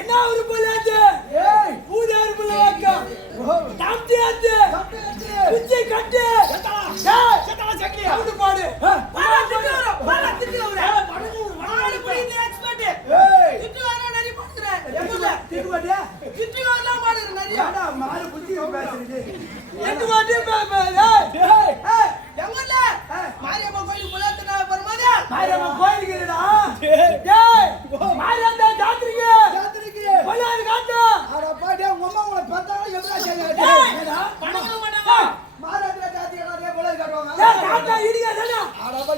என்ன ஒரு பொல்லாது பூஜாரி புள்ளவாக்க தாம்தி அது குச்சி கட்டு செத்தல சக்கி அவுட் பாடு பால திட்டு அவரே மணாலி போய் எக்ஸ்பர்ட் திட்டு வர நரி பண்றேன் திட்டு வாடே திட்டு வரல பாடு நரி அடா மாறு புத்தி பேசுறது திட்டு வாடே ஏய் எங்கல மாரியம்மா கோயில் புலத்தன பரமாதே மாரியம்மா கோயிலுக்கு இருடா டேய் மாரியம்மா ஜாத்ரிக்கு பொல்லாது காட்டு அட பாடே உம்மா உன பார்த்தால எவ்வளவு செய்யடா பணங்க பண்ணவா மாரடா ஜாத்தியக்காரே பொல்லாது காட்டுவாங்க ஏய் காட்டா இடியா டேடா அட பா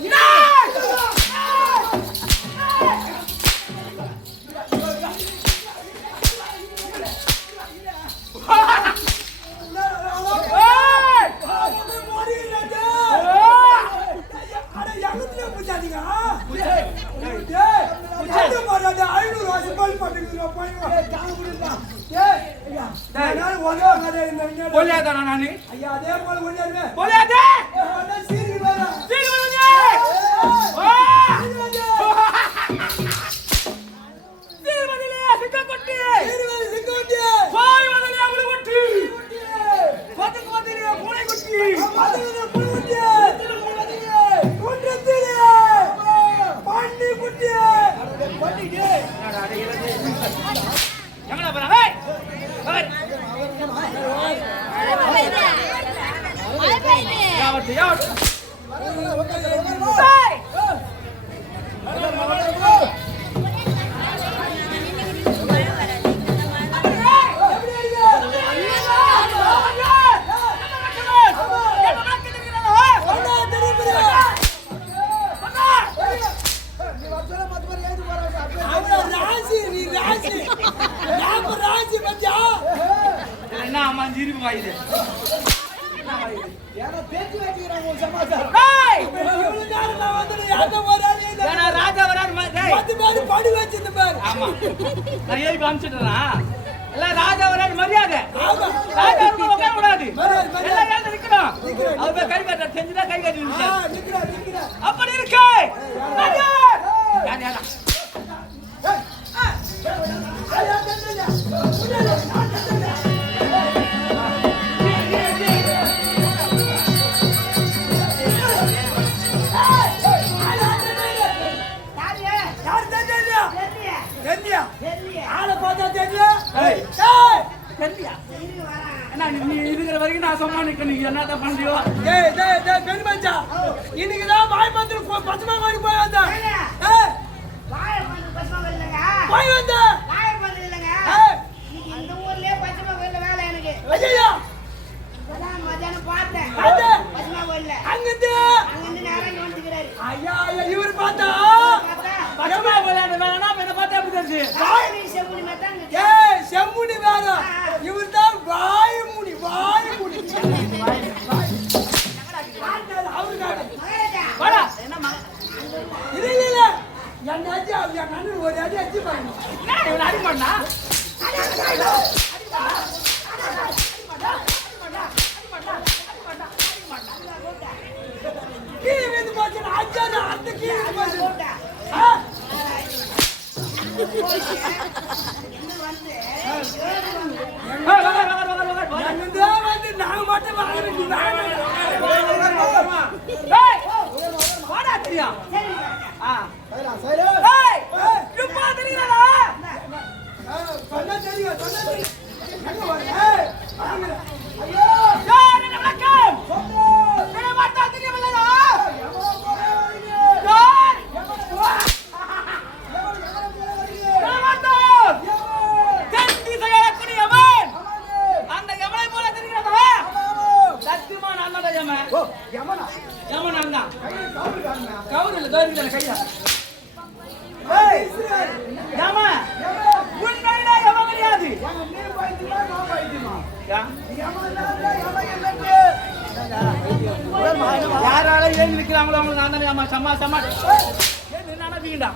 பிடிக்கண்டா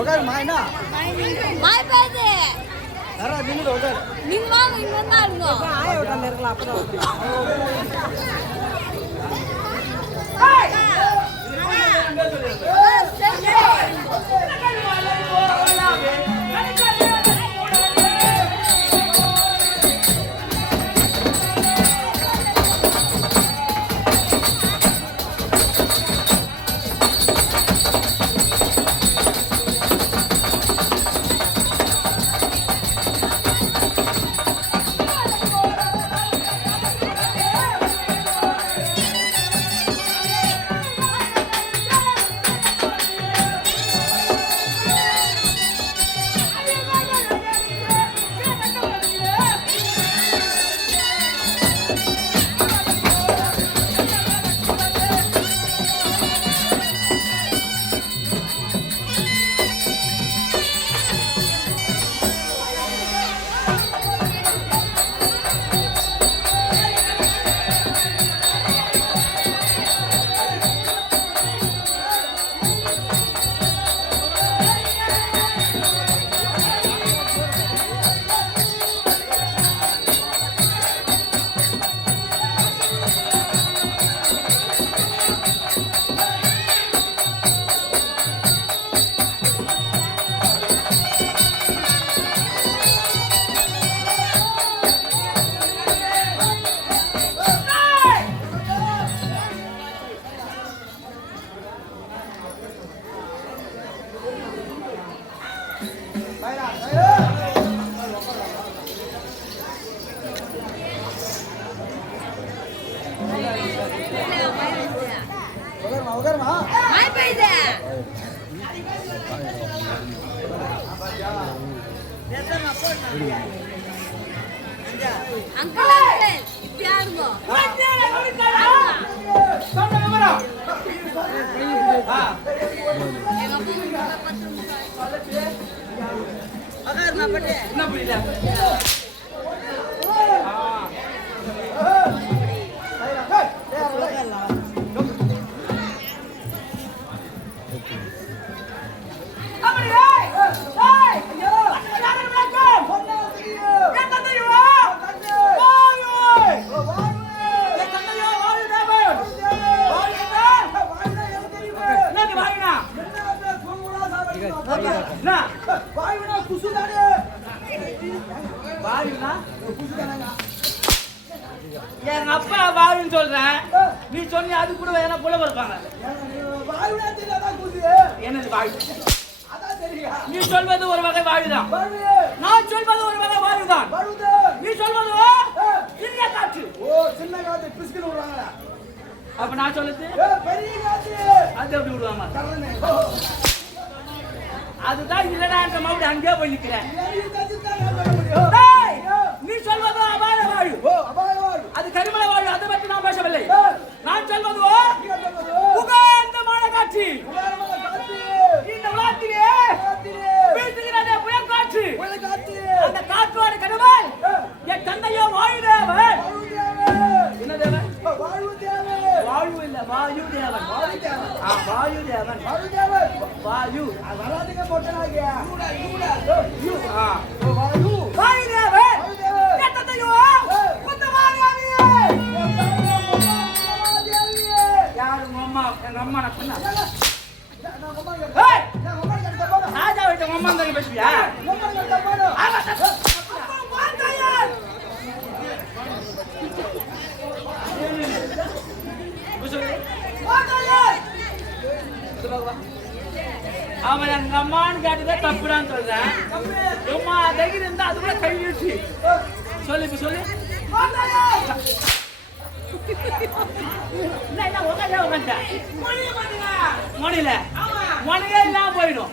உட்காருமா என்ன புரியல எங்க அப்பா வாயுன்னு சொல்றேன், நீ சொன்ன அது கூட என்ன புல இருப்பாங்க. என்னது வாயு? நீ சொல்வது ஒரு வகை வாயுதான், நான் சொல்வது ஒரு வகை வாயுதான். நீ சொல்வது சின்ன காற்று. சின்ன காற்று பிஸ்கட் விடுவாங்களா? அப்ப நான் சொல்லுது அது எப்படி விடுவாங்க? அதுதான் இல்லடா என்ற மவுடி அங்கேயே போய் நிக்கிறேன். நீ சொல்வது அபாய வாயு, அது கரிமல வாயு, அதை பற்றி நான் பேசவில்லை. நான் சொல்வது உகாந்தமான காட்சி. இந்த உலகத்திலே வீசுகிறதே புயல் காற்று. அந்த காற்றோட கடவுள் என் தந்தையோ வாயு தேவன். என்ன தேவன்? வாயு இல்ல, வாயு தேவன். வாயு தேவன், வாயு வராதுங்க போட்டனாகிய வாயு, வாயு தேவன். என் தந்தையோ புத்தமானியாவியே. யாரு அம்மா? எங்க அம்மா. நான் சொன்னா ராஜா வீட்டு அம்மா தான் பேசுவியா? அவன் எங்க அம்மான்னு கேட்டதே தப்புடான்னு சொல்றேன். அம்மா தைரியம் இருந்தா அது கூட கை வச்சு சொல்லு. இப்ப சொல்லு. மணில மணிலே இல்லாம போயிடும்.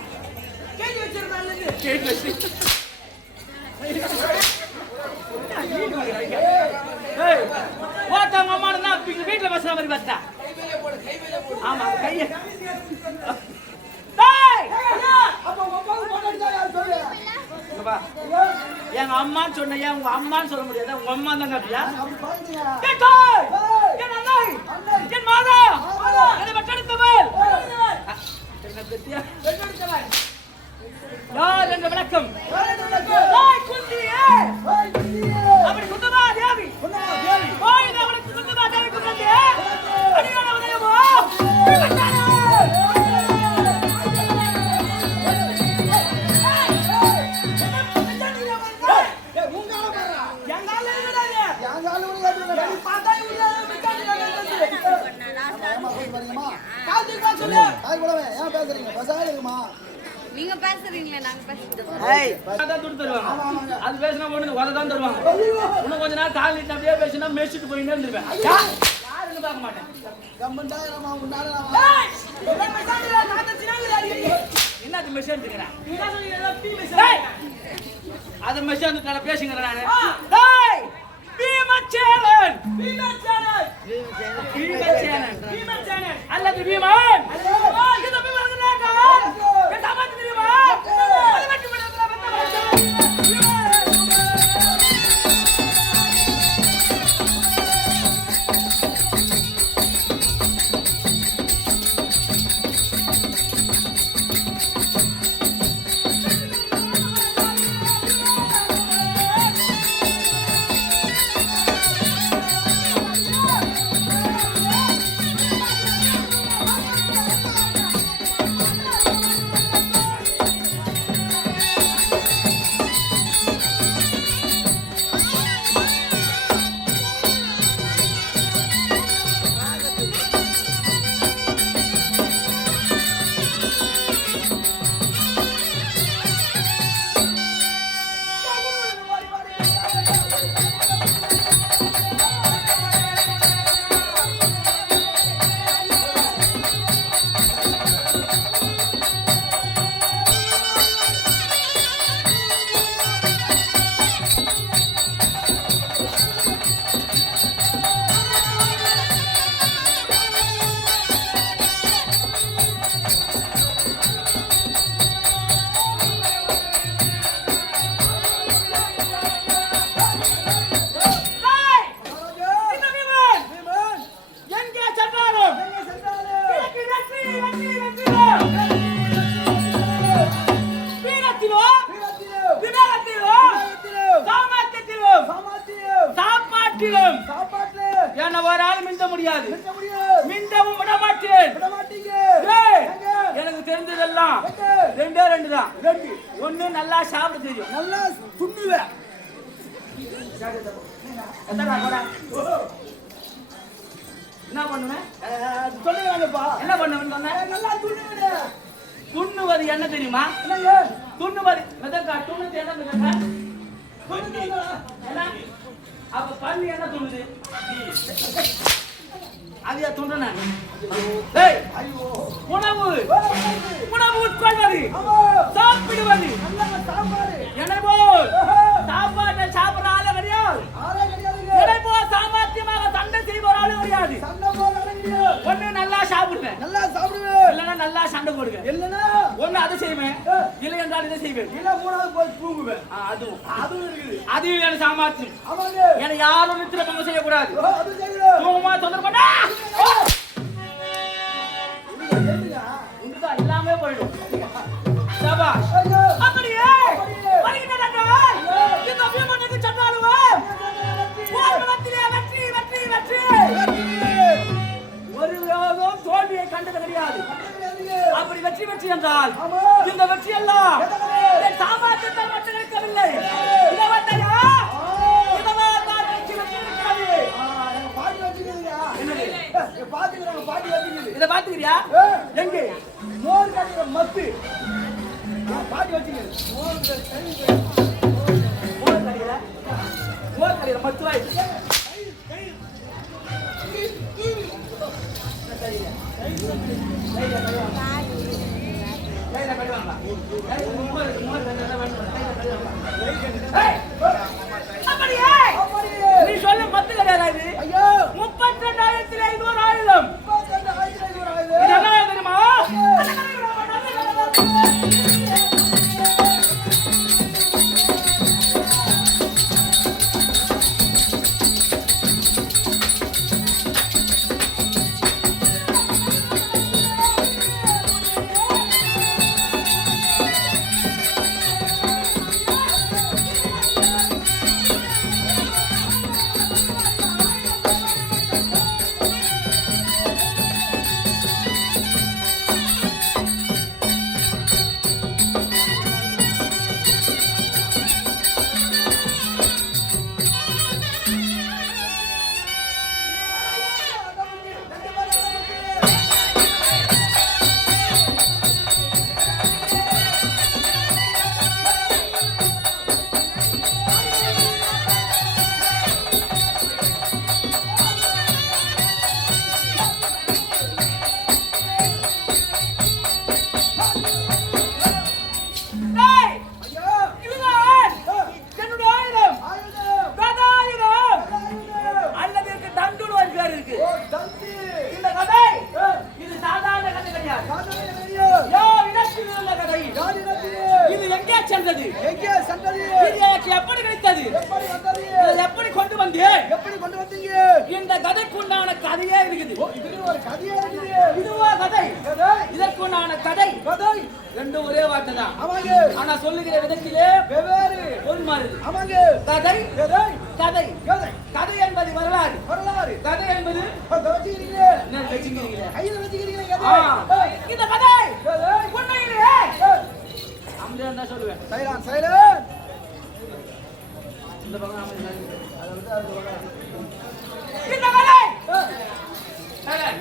ஒருத்தவங்க அம்மானு தான் வீட்டுல பேசுற மாதிரி பார்த்தா. ஆமா கைய எங்க அம்மான்னு சொன்னையா உங்க அம்மான்னு சொல்ல முடியாது உங்க அம்மா தான் காட்டியா அப்படி பாருங்க. என் தாய் என் அன்னை என் மாதா என்னை பெற்றெடுத்தவள் என்ன பெத்தியா யார் என்ற விளக்கம் தாய் குந்தியே அப்படி குந்தமா தேவி ஓய் நான் அவளுக்கு குந்தமா தேவி குந்தே அடியான உதயமோ நீங்க பேசுறீங்களே நாங்க பேசுறோம். ஏய் அதான் துட்டு தருவாங்க அது பேசினா ஒண்ணு வர தான் தருவாங்க இன்னும் கொஞ்ச நேரம் கால் நீட்டு அப்படியே பேசினா மேய்ச்சிட்டு போயிட்டே இருந்திருப்பேன் யாருன்னு பார்க்க மாட்டேன் என்ன அது மெஷின் இருக்கிறேன் அது மெஷின் கடை பேசுங்கிறேன் நானு டேய் பீமச்சேனன் அல்லது பீமன் இந்த பீமன் என்ன சாமான் தெரியுமா அது மட்டும் என்ன ஒரு ஆள் மிந்த முடியாது மிந்தவும் விட மாட்டேன் எனக்கு தெரிஞ்சதெல்லாம் ரெண்டே ரெண்டு தான் ஒண்ணு நல்லா சாப்பிட தெரியும் நல்லா துண்ணுவேன் என்ன பண்ணுவேன் சொல்லுவாங்கப்பா என்ன பண்ணுவேன்னு சொன்னேன் நல்லா துண்ணுவேன் துண்ணுவது என்ன தெரியுமா என்னங்க துண்ணுவது மிதக்கா துண்ணுது என்ன மிதக்கா என்ன அப்ப பண்ணி என்ன துண்ணுது அதையா துண்ட நான் உணவு உணவு உட்கொள்வது சாப்பிடுவது என்னை போல் சாப்பாட்டை சாப்பிடுற ஆளு கிடையாது என்னை போல் சாமர்த்தியமாக சண்டை செய்வோர் ஆளு கிடையாது ஒண்ணு நல்லா சாப்பிடுவேன் நல்லா சாப்பிடுவேன் இல்லைன்னா நல்லா சண்டை போடுவேன் இல்லைன்னா ஒண்ணு அதை செய்வேன் இல்லை என்றால் இதை செய்வேன் இல்ல மூணாவது போய் தூங்குவேன் அதுவும் அதுவும் இருக்குது அதுவும் எனக்கு சாமர்த்தியம் ஆமாங்க எனக்கு யாரும் நித்திர பங்கு செய்யக்கூடாது அது செய்யணும் தூங்கமா தொந்தரவு பண்ணா உண்டுதான் இல்லாமே போயிடும் சபாஷ் அப்படியே வருகிறேன் இந்த பீமனுக்கு சண்டாளுவேன் போர்க்களத்திலே வெற்றி வெற்றி வெற்றி ஒரு விரோதம் தோல்வியை கண்டது கிடையாது அப்படி வெற்றி வெற்றி என்றால் இந்த வெற்றி எல்லாம் என் சாமர்த்தியத்தை மட்டும் இருக்கவில்லை இளவட்டையா இதெல்லாம் வெற்றி வெற்றி இருக்கிறது இதை பாத்துக்கிறியா எங்கே மோர் கட்டிற மத்து பாட்டி வச்சுக்கிறது மோர் கடையில மத்துவாய் நீ சொல்ல மத்து கிடையாது ஐயோ 32,500 ஆயுதம் இதெல்லாம் தெரியுமா சென்றது? எங்கே சென்றது? இது எனக்கு எப்படி கிடைத்தது? எப்படி வந்தது? இதை எப்படி கொண்டு வந்தேன்? எப்படி கொண்டு வந்தீங்க? இந்த கதைக்குண்டான கதையே இருக்குது. இது ஒரு கதையா இருக்குது. இதுவா கதை? கதை. இதற்குண்டான கதை கதை. ரெண்டும் ஒரே வார்த்தை தான். ஆமாங்க. ஆனா சொல்லுகிற விதத்திலே வெவ்வேறு பொருள் மாறுது. ஆமாங்க. கதை கதை. கதை கதை. கதை என்பது வரலாறு. வரலாறு. கதை என்பது வச்சுக்கிறீங்க. என்ன வச்சுக்கிறீங்க? கையில வச்சுக்கிறீங்க ஆ, கதை. இந்த கதை கதை. உண்மையிலே அப்படியே தான் சொல்லுவேன். சைலன் சைலன். இந்த பக்கம் அமைதி. அது வந்து அது வரலாறு. இந்த கதை கதை.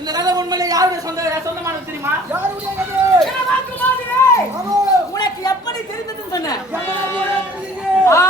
இந்த கதை உண்மையிலே யாருடைய சொந்தமானது தெரியுமா? யாருடைய கதை? என்ன வாக்கு மாதிரியே. ஆமா. உனக்கு எப்படி தெரிந்ததுன்னு சொன்னேன். எவ்வளவு தெரியுங்க? ஆ,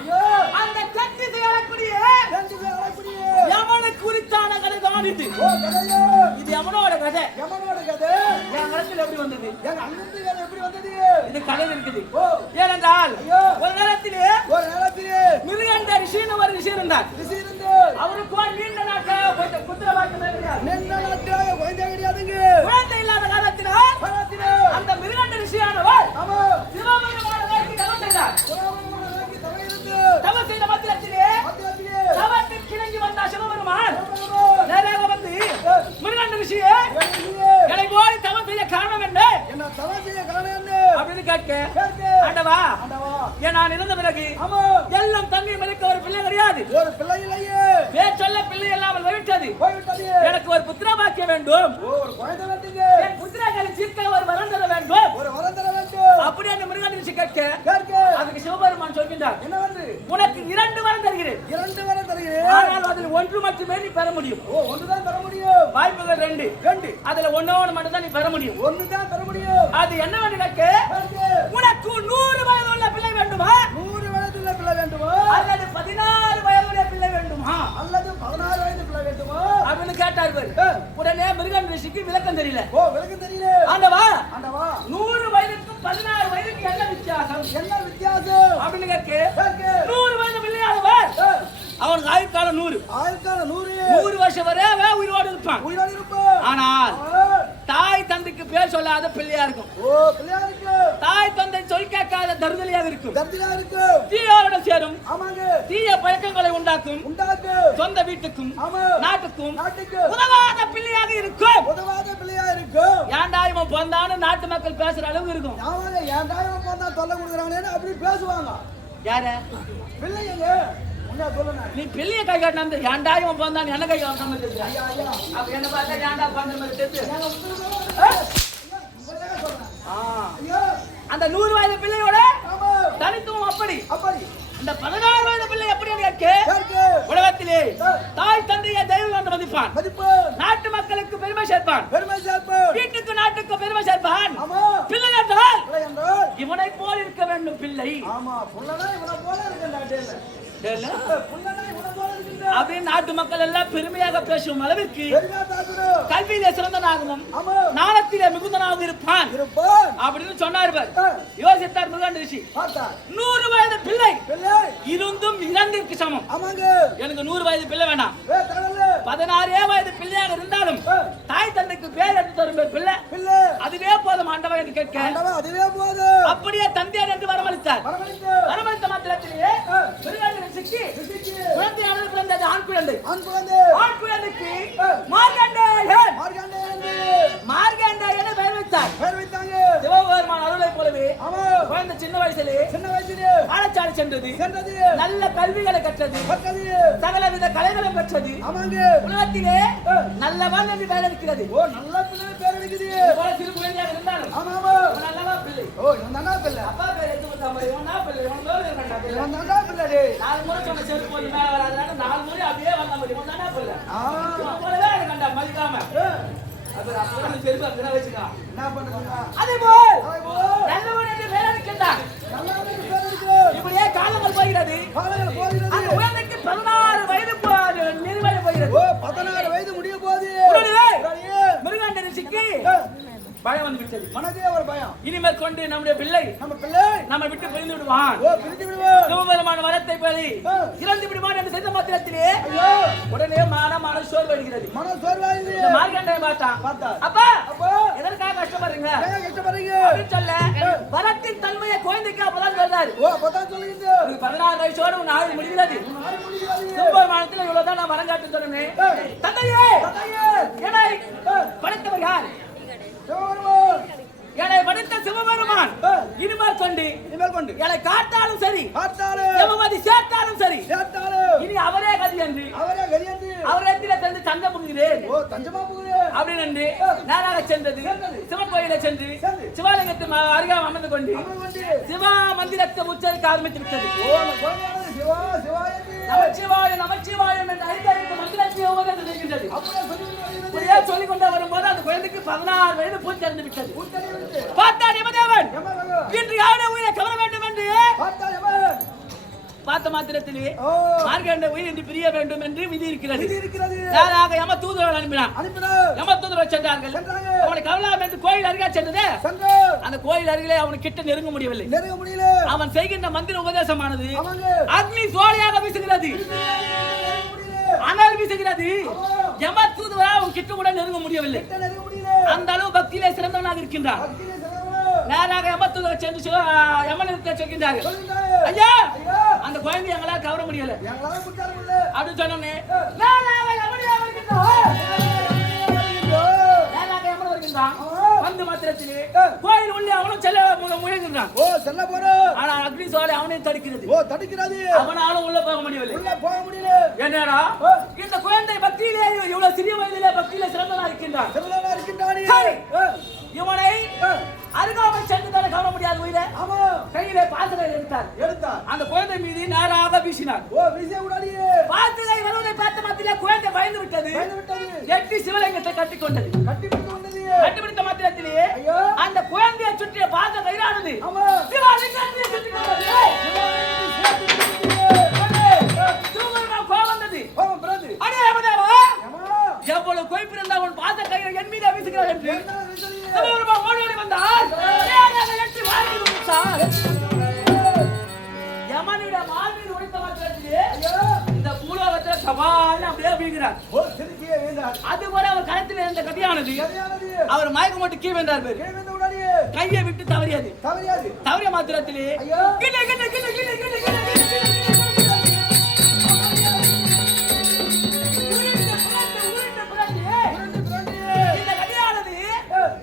ஐயோ. அந்த கத்தி செய்யக்கூடிய எங்க அழைப்புடியே? யமனுக்கு குறித்தான கதை தான் இது. ஓ கதையா? இது யமனோட கதை. யமனோட கதை. என் இடத்துல எப்படி வந்தது? எங்க அங்கிருந்து வேற எப்படி வந்தது? இது கதை இருக்குது. ஓ ஏனென்றால் ஐயோ. ஒரு நேரத்திலே ஒரு நேரத்திலே மிருகண்ட ரிஷின்னு ஒரு ரிஷி இருந்தார். ரிஷி இருந்து அவருக்கு நீண்ட நாட்கள் புத்திர பாக்கியமே கிடையாது. நின்ன நாட்களாக குழந்தை கிடையாதுங்க. குழந்தை இல்லாத காலத்தினால் பரத்திலே. அந்த மிருகண்ட ரிஷியானவர் ஆமா. சிவபெருமான வேண்டி தவம் செய்தார். புறாவனமான வேண்டி தலை இருந்து. தவம் செய்த மத்தியத்திலே மத்தியத்திலே. தவத்துக்கு கிணங்கி வந்த சிவபெருமான் சிவபெருமான். நேராக வந்து மிருகண்ட ரிஷியே ரிஷியே. என்னை போய் தவம் செய்ய காரணம் என்ன என்ன தலை செய்ய காரணம் என்ன? அப்படின்னு கேட்க கேட்க. ஆண்டவா ஆண்டவா. ஏன் நான் இருந்த பிறகு ஆமா. எல்லாம் தங்கி மதிக்க ஒரு பிள்ளை கிடையாது. ஒரு பிள்ளை இல்லையே. பேர் சொல்ல பிள்ளை இல்லாமல் போய்விட்டது. போய்விட்டது. எனக்கு ஒரு புத்திர பாக்கியம் வேண்டும். ஓ ஒரு குழந்தை வேண்டுங்க. என் புத்திரங்களை சீக்கிரம் ஒரு வரம் தர வேண்டும். ஒரு வரம் தர வேண்டும். அப்படி அந்த மிருகண்ட ரிஷி கேட்க கேட்க. அதுக்கு சிவபெருமான் சொல்கின்றார், என்ன வந்து? உனக்கு 2 வரம் தருகிறேன். 2 வரம் தருகிறேன். ஆனால் அதில் ஒன்று மட்டுமே நீ பெற முடியும். ஓ ஒன்றுதான் தர முடியும். வாய்ப்புகள் 2. 2. அதுல ஒண்ணு மட்டும் தான் நீ பெற முடியும். ஒன்றுதான் தர முடியும். அது என்னவென்று கேட்க கேட்க. உனக்கு 100 வயது உள்ள பிள்ளை வேண்டுமா 100 வயதுள்ள பிள்ளை வேண்டுமா? அல்லது 16 வயதுடைய பிள்ளை வேண்டுமா அல்லது 16 வயது பிள்ளை வேண்டுமா? அப்படின்னு கேட்டார் இவர். உடனே மிருகண்ட ரிஷிக்கு விளக்கம் தெரியல. ஓ விளக்கம் தெரியல. ஆண்டவா ஆண்டவா 100 வயதுக்கும் 16 வயதுக்கு என்ன வித்தியாசம் என்ன வித்தியாசம்? அப்படின்னு கேட்க கேட்க. 100 வயது பிள்ளையானவர் அவனுக்கு ஆயுட்காலம் 100. ஆயுட்காலம் 100. 100 வருஷம் வரை அவன் உயிரோடு இருப்பான். உயிரோடு இருப்பான். ஆனால் தாய் தந்தைக்கு பேர் சொல்லாத பிள்ளையா இருக்கும். ஓ பிள்ளையா இருக்கு. தாய் தந்தை சொல் கேட்காத தருதலையாக இருக்கும். தத்திலா இருக்கு. தீயோட சேரும். ஆமாங்க. தீய பழக்கங்களை உண்டாக்கும். உண்டாக்கு. சொந்த வீட்டுக்கும் ஆமா. நாட்டுக்கும் நாட்டுக்கு உதவாத பிள்ளையாக இருக்கும். உதவாத பிள்ளையா இருக்கும். ஏன்டா இவன் பிறந்தான்னு நாட்டு மக்கள் பேசுற அளவுக்கு இருக்கும். ஆமாங்க. ஏன் தாயம் போனா தொல்லை கொடுக்குறானேன்னு அப்படி பேசுவாங்க. யார பிள்ளைங்க உன்ன சொல்லுங்க. நீ பிள்ளைய கை காட்டினா ஏன்டா இவன் பிறந்தான்னு என்ன கை காட்டாம இருக்கு. ஐயா ஐயா. அப்ப என்ன பார்த்தா ஏன்டா பண்ற மாதிரி தெரியுது. நாங்க உங்களுக்கு சொல்றேன். ஆ, ஐயா. அந்த 100 வயது பிள்ளையோட ஆமா. தனித்துவம் அப்படி. அப்படி. இந்த 16 வயது பிள்ளை எப்படி கேட்க கேட்க. உலகத்திலே தாய் தந்தையை தெய்வம் என்று மதிப்பான். மதிப்பு. நாட்டு மக்களுக்கு பெருமை சேர்ப்பான். பெருமை சேர்ப்பு. வீட்டுக்கு நாட்டுக்கு பெருமை சேர்ப்பான். ஆமா. பிள்ளை என்றால் பிள்ளை என்றால் இவனை போல் இருக்க வேண்டும் பிள்ளை. ஆமா. புள்ளனா இவன போல இருக்கு நாட்டில. புள்ளனா இவன போல இருக்கு. அப்படின்னு நாட்டு மக்கள் எல்லாம் பெருமையாக பேசும் அளவிற்கு பெருமையா பேசணும். கல்வியிலே சிறந்தனாகவும் ஆமா. நாணத்திலே மிகுந்தனாகவும் இருப்பான் இருப்பான். அப்படின்னு சொன்னார். யோசித்தார் மிருகண்ட ரிஷி. பார்த்தா. 100 வயது பிள்ளை பிள்ளை. இருந்தும் 2ற்கு சமம். ஆமாங்க. எனக்கு 100 வயது பிள்ளை வேண்டாம். தகவல். 16 வயது பிள்ளையாக இருந்தாலும் தாய் தந்தைக்கு பேர் எடுத்து தரும் பிள்ளை பிள்ளை. அதுவே போதும் ஆண்டவன் என்று கேட்க ஆண்டவா அதுவே போதும். அப்படியே தந்தையார் என்று வரமளித்தார். வரவழைத்து. வரமளித்த மாத்திரத்திலேயே மிருகண்ட ரிஷிக்கு குழந்தையானது பிறந்தது ஆண் குழந்தை. ஆண் குழந்தை. ஆண் குழந்தைக்கு மார்க்கண்டேயன் மார்க்கண்டேயன் என பெயர் வைத்தார். பேர் வைத்தாங்க. சிவபெருமான் அருளை போலவே ஆமா. குழந்தை சின்ன வயசிலே சின்ன வயசுல பாடசாலை சென்றது. சென்றது. நல்ல கல்விகளை கற்றது. பக்கது. சகலவித கலைகளும் கற்றது. ஆமாங்க. உலகத்திலே நல்லவன் என்று பெயர் இருக்கிறது. ஓ நல்ல பிள்ளை பேர் இருக்குது. போல சிறு குழந்தையாக இருந்தாலும் ஆமா ஆமா. இவன் நல்லவா பிள்ளை. ஓ இவன் தானா பிள்ளை. அப்பா பேர் எடுத்து கொடுத்தா மாதிரி இவன் தான் பிள்ளை. இவன் மேல இருக்கா பிள்ளை. இவன் தானா பிள்ளை டேய். 4 முறை சொன்ன செருப்பு வந்து மேல வராதுனால 4 முறை அப்படியே வந்த மாதிரி இவன் தானா பிள்ளை. ஆ. இவன் போலவே இருக்கண்டா மதிக்காம. அப்புறம் அப்பா செருப்பு அப்படியே வச்சுக்கான். என்ன பண்றாங்க? அதேபோல் அதேபோல் நல்லவன் என்று பெயர் இருக்கின்றான். நல்லவனுக்கு பேர் இருக்கு. இப்படியே காலங்கள் போகிறது. காலங்கள் போகிறது. அந்த குழந்தைக்கு 16 வயது நிறைவடை போகிறது. ஓ 16 வயது முடிய போகுது. உடனே உடனே மிருகண்ட ரிஷிக்கு பயம் வந்து விட்டது. மனதே ஒரு பயம். இனிமேல் கொண்டு நம்முடைய பிள்ளை நம்ம பிள்ளை நம்ம விட்டு பிரிந்து விடுவான். ஓ பிரிந்து விடுவான். சிவபெருமான வரத்தை பலி இறந்து விடுவான் என்று செய்த மாத்திரத்திலே ஐயோ உடனே மன சோர்வு வருகிறது. மன சோர்வாயுது. இந்த மார்க்கண்டேயன் பார்த்தான். பார்த்தா. அப்பா அப்போ எதற்காக கஷ்டப்படுறீங்க ஏன் கஷ்டப்படுறீங்க அப்படின்னு சொல்ல வரத்தின் தன்மையை குழந்தைக்கு அப்பதான் சொல்றாரு. ஓ அப்பதான் சொல்லுங்க 16 வயசோட உன் ஆயுள் முடிகிறது. நாளை முடியாது சிவபெருமானத்துல இவ்வளவுதான் நான் வரங்காட்டு சொன்னேன். தந்தையே என்னை படைத்தவர் யார்? சிவபெருமான் என்னை படைத்த சிவபெருமான். இனிமேல் கொண்டு என்னை காட்டாலும் சரி எமதி சேர்த்தாலும் சரி இனி அவரே கதி என்று அவரிடத்திலே சென்று தஞ்சம் புகுகிறேன் அப்படின்னு நேராக சென்றது. சிவன் கோயிலை சென்று சிவாலயத்தின் அருகே அமர்ந்து கொண்டு சிவா மந்திரத்தை உச்சரிக்க ஆரம்பித்து விட்டது. நமச்சிவாய நமச்சிவாயம் என்று ஐந்து மந்திரத்தை உபதேசம் செய்கின்றது. இப்படியே சொல்லிக் கொண்டு வரும்போது அந்த குழந்தைக்கு 16 வயது பூச்சி அறிந்து விட்டது. பார்த்தார் யமதேவன் இன்று யாருடைய உயிரை கவர வேண்டும் என்று பார்த்த மாத்திரத்திலே மார்கண்ட உயிர் என்று பிரிய வேண்டும் என்று விதி இருக்கிறது. யாராக யம தூதர்கள் அனுப்பினார். யம தூதர்கள் சென்றார்கள். அவனை கவலாம் என்று கோயில் அருகே சென்றது. அந்த கோயில் அருகிலே அவனுக்கு கிட்ட நெருங்க முடியவில்லை. அவன் செய்கின்ற மந்திர உபதேசமானது அக்னி ஜுவாலையாக வீசுகிறது, அனல் வீசுகிறது. யம தூதரா அவன் கிட்ட கூட நெருங்க முடியவில்லை. அந்த அளவு பக்தியிலே சிறந்தவனாக இருக்கின்றான். நேராக யமத்தூதர் சென்று யமனிடத்தை சொல்கின்றார்கள், ஐயா அந்த குழந்தை எங்களால் கவர முடியல அப்படின்னு சொன்னோன்னே வந்து மாத்திரத்திலே கோயில் உள்ளே அவனும் செல்ல முயல்கின்றான். ஆனா அக்னி சோலை அவனையும் தடுக்கிறது. அவனாலும் உள்ள போக முடியவில்லை. என்னடா இந்த குழந்தை பக்தியிலே இவ்வளவு சிறிய வயதிலே பக்தியிலே சிறந்தனா இருக்கின்றான். இவனை அருகாமல் சென்று தானே காண முடியாது உயிரை. கையிலே பாத்திரை எடுத்தார். அந்த குழந்தை மீது நேராக வீசினார். பாத்திரை வருவதை பார்த்த மாத்திரத்திலே குழந்தை பயந்து விட்டது. எட்டி சிவலிங்கத்தை கட்டிக்கொண்டது. கட்டிப்பிடித்த மாத்திரத்திலேயே அந்த குழந்தையை சுற்றிய பாத்திர கையிலானது சிவலிங்கத்தை சுற்றி கோபம் வந்தது. அடே யமதேவா, எவ்வளவு கோய்ப்பு இருந்தா அவன் பாத்திர கையை என் மீது வீசுகிறார் என்று ஓடி வந்தார். யமனிடம் மார்பில் உடைத்த மாத்திரத்திலே இந்த பூலோகத்தை சவால் அப்படியே வீழ்கிறார். அதுபோல அவர் களத்தில் இருந்த கதியானது அவர் மயக்கம் போட்டு கீழ் வென்றார். கையை விட்டு தவறிய மாத்திரத்திலே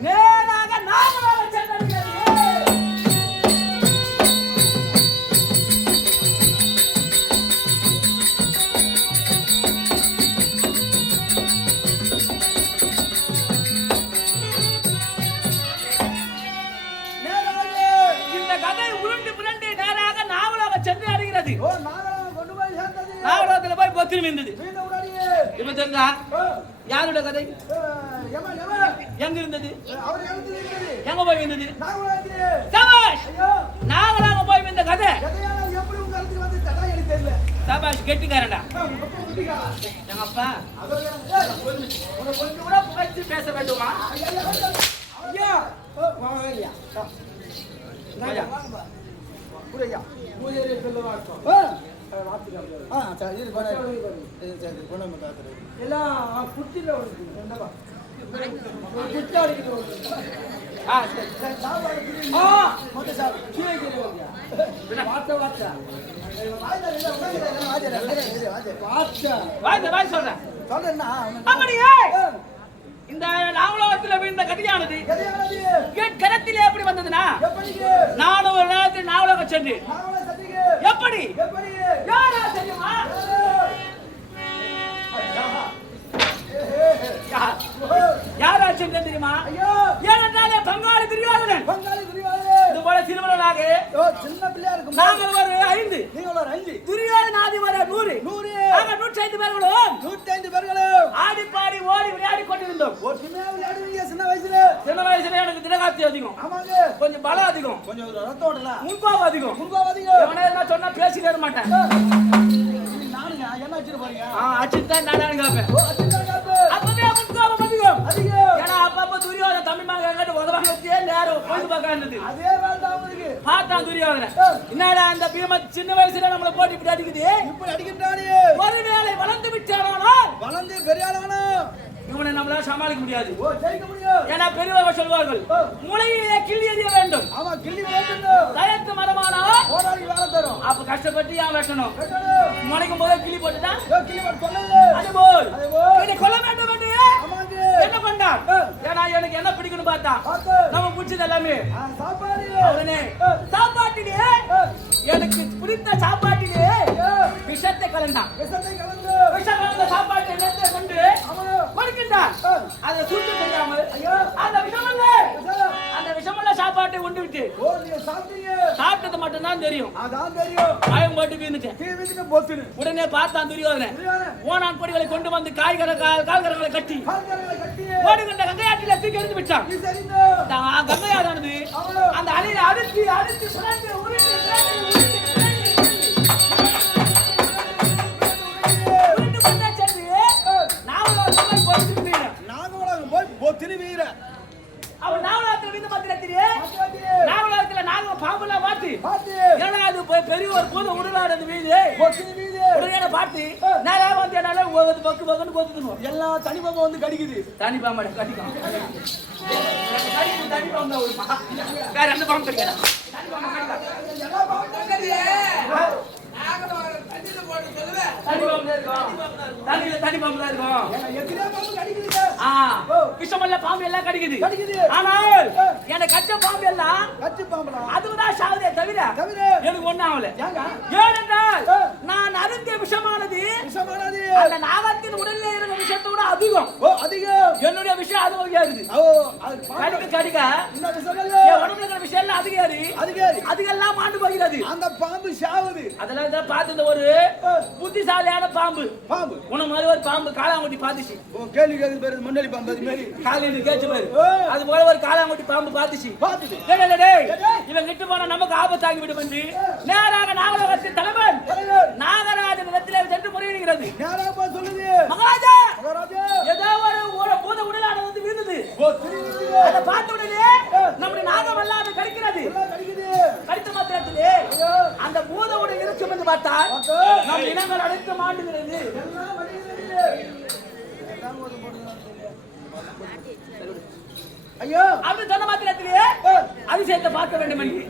நேராக நாகராக சென்றது. இந்த கதை உருண்டு புரண்டு நேராக நாகராக சென்று அடைகிறது. நாகராகத்தில் போய் பொத்திரி விழுந்தது. இப்ப தெரிஞ்சா யாருடைய கதை எங்க இருந்தது? எங்க போய் விழுந்தது? நாகராக போய் விழுந்த கதை சபாஷ் கெட்டிக்காரண்டா. எங்க அப்பா கொஞ்சம் கூட புகழ்ச்சி பேச வேண்டுமா? இந்த நாவலோகத்தில் விழுந்த கதியானது என் கரத்திலே எப்படி வந்ததுன்னா, நானும் ஒரு நேரத்தில் நாவலோகம் சென்று எப்படி யாரா தெரியுமா? யாரா சென்று தெரியுமா? ஏனென்றாலே பங்காளி துரியோதனன் இது போல சிறுவனாக சின்ன பிள்ளையா இருக்கும். நாங்கள் ஒரு 5, துரியோதனாதி வர 100, 105 பேர்களும் ஆடி பாடி ஓடி விளையாடி கொண்டிருந்தோம். சின்ன வயசுல எனக்கு திடகாத்தி அதிகம், கொஞ்சம் பலம் அதிகம், கொஞ்சம் ரத்தம் ஓடல, முன்கோபம் அதிகம். என்ன சொன்னா பேசிட்டே இருக்க மாட்டேன். அச்சுதான் நான் கேட்பேன். அப்பவே முன்கோபம் அதிகம். ஏன்னா அப்பப்ப துரியோதன தமிழ் மகன் எங்கிட்ட உதவாங்க நேரம் பொழுது பார்க்காது. பார்த்தா துரியோதன என்னடா அந்த பீம சின்ன வயசுல நம்மளை போட்டு இப்படி அடிக்குது. ஒருவேளை வளர்ந்து விட்டானோ, வளர்ந்து பெரியாளானோ இவனை நம்மளால சமாளிக்க முடியாது. ஓ ஜெயிக்க முடியும். ஏன்னா பெரியவர்கள் சொல்வார்கள் முளையிலே கிள்ளி எறிய வேண்டும். ஆமா கிள்ளி வேண்டும். கயத்து மரமானா போராடி வேலை தரும். அப்ப கஷ்டப்பட்டு ஏன் வெட்டணும்? வெட்டணும். முளைக்கும் போதே கிள்ளி போட்டுட்டா கிள்ளி போட்டு சொல்லல. அதுபோல் அதுபோல் இதை கொல்ல வேண்டும் என்று ஆமாங்க. என்ன பண்ணான்? ஏன்னா எனக்கு என்ன பிடிக்கும்னு பார்த்தா நம்ம பிடிச்சது எல்லாமே சாப்பாடு. அவனே சாப்பாட்டிலே எனக்கு பிடித்த சாப்பாட்டிலே விஷத்தை கலந்தான். விஷத்தை கலந்து விஷம் கலந்த சாப்பாட்டை எடுத்து கொண்டு கொடுக்கின்றான். அதை சுட்டு செஞ்சாமல் அந்த விஷமல்ல அந்த விஷமுள்ள சாப்பாட்டை உண்டு விட்டு ஓ நீங்க சாப்பிட்டீங்க. சாப்பிட்டது மட்டும்தான் தெரியும். அதான் தெரியும். பயம் போட்டு வீந்துட்டேன். வீட்டுக்கு போத்துன்னு. உடனே பார்த்தான் துரியோதனன் ஓனான் கொடிகளை கொண்டு வந்து கால்கரங்களை கட்டி கால்கரங்களை கட்டி ஓடுகின்ற கங்கையாற்றில தூக்கி எடுத்து விட்டான். நீ சரிதோ. கங்கையானது அந்த அலையில அடித்து அடித்து சுழன்று உருண்டு கொண்டே சென்று நாவலாத்திரை போய் திரும்பினான். நாகவளம் போய் போத்துன்னு வீர. அவன் நாவலாத்திரை வீந்து மாத்திரத்திலே நாவலாத்திர நாக பாம்பெல்லாம் பார்த்து பாத்து ஏழாவது போய் பெரிய ஒரு பூத உருளாடு வீடு போத்துன்னு வீர. உடனே பார்த்து நேரா வந்து என்னால ஒரு பக்கு பக்குன்னு கொத்துக்கணும். எல்லா தனிபாம்பு வந்து கடிக்குது. தனி பாம்பாடு கடிக்கும். தனி பாம்பு தான் ஒரு வேற எந்த பாம்பு கடிக்கல. தனி பாம்பு கடிக்காது. எல்லா பாம்பு கடிக்குது. தனி பாம்பு தான் இருக்கும். எத்தனை பாம்பு கடிக்குது? விஷமல்ல பாம்பு எல்லாம் கடிக்குது. கடிக்குது. ஆனால் எனக்கு கச்ச பாம்பு எல்லாம் கச்சி பாம்புடா. அதுதான் சாகுதே தவிர தவிர எனக்கு ஒண்ணும் ஆகல. ஏங்க? ஏனென்றால் நான் அருந்திய விஷமானது விஷமானது அந்த நாகத்தின் உடல்ல இருக்கிற விஷத்தை விட அதிகம். ஓ அதிகம். என்னுடைய விஷயம் அது வகையாகுது. ஓ அது கடிக்க கடிக்க இந்த விஷமல்ல என் உடம்புல இருக்கிற விஷயம் எல்லாம் அதிகாரி அதிகாரி அதுக்கெல்லாம் மாண்டு போகிறது. அந்த பாம்பு சாவுது. அதெல்லாம் தான் பார்த்து இந்த ஒரு புத்திசாலியான பாம்பு பாம்பு உன மாதிரி ஒரு பாம்பு காளாங்குட்டி பாத்துச்சு. ஓ கேள்வி கேக்குது பேரு முன்னாடி பாம்பு அது மாதிரி காலையில கேச்சு பாரு அது போல ஒரு காளாங்குட்டி பாம்பு பாத்துச்சு. பாத்துது. இவன் கிட்ட போனா நமக்கு ஆபத்தாகி விடும் என்று நேராக நாகலோகத்தின் தலைவன் நாகராஜன் இடத்திலே சென்று முறையிடுகிறது. நேரா போ சொல்லுது. மகாராஜா மகாராஜா ஏதோ ஒரு பூத உடலான வந்து வீழுது. ஓ திரும்பி அதை பார்த்த உடனே நம்முடைய நாகம் எல்லாம் அது கடிக்கிறது. கடிக்குது. கடித்த மாத்திரத்திலே அந்த பூத உடல் இருக்கும் என்று பார்த்தால் நம் இனங்கள் அனைத்து மாண்டுகிறது. எல்லாம் வடிகிறது. ஐயோ அப்படி சொன்ன மாத்திரத்திலே அதிசயத்தை பார்க்க வேண்டும் என்று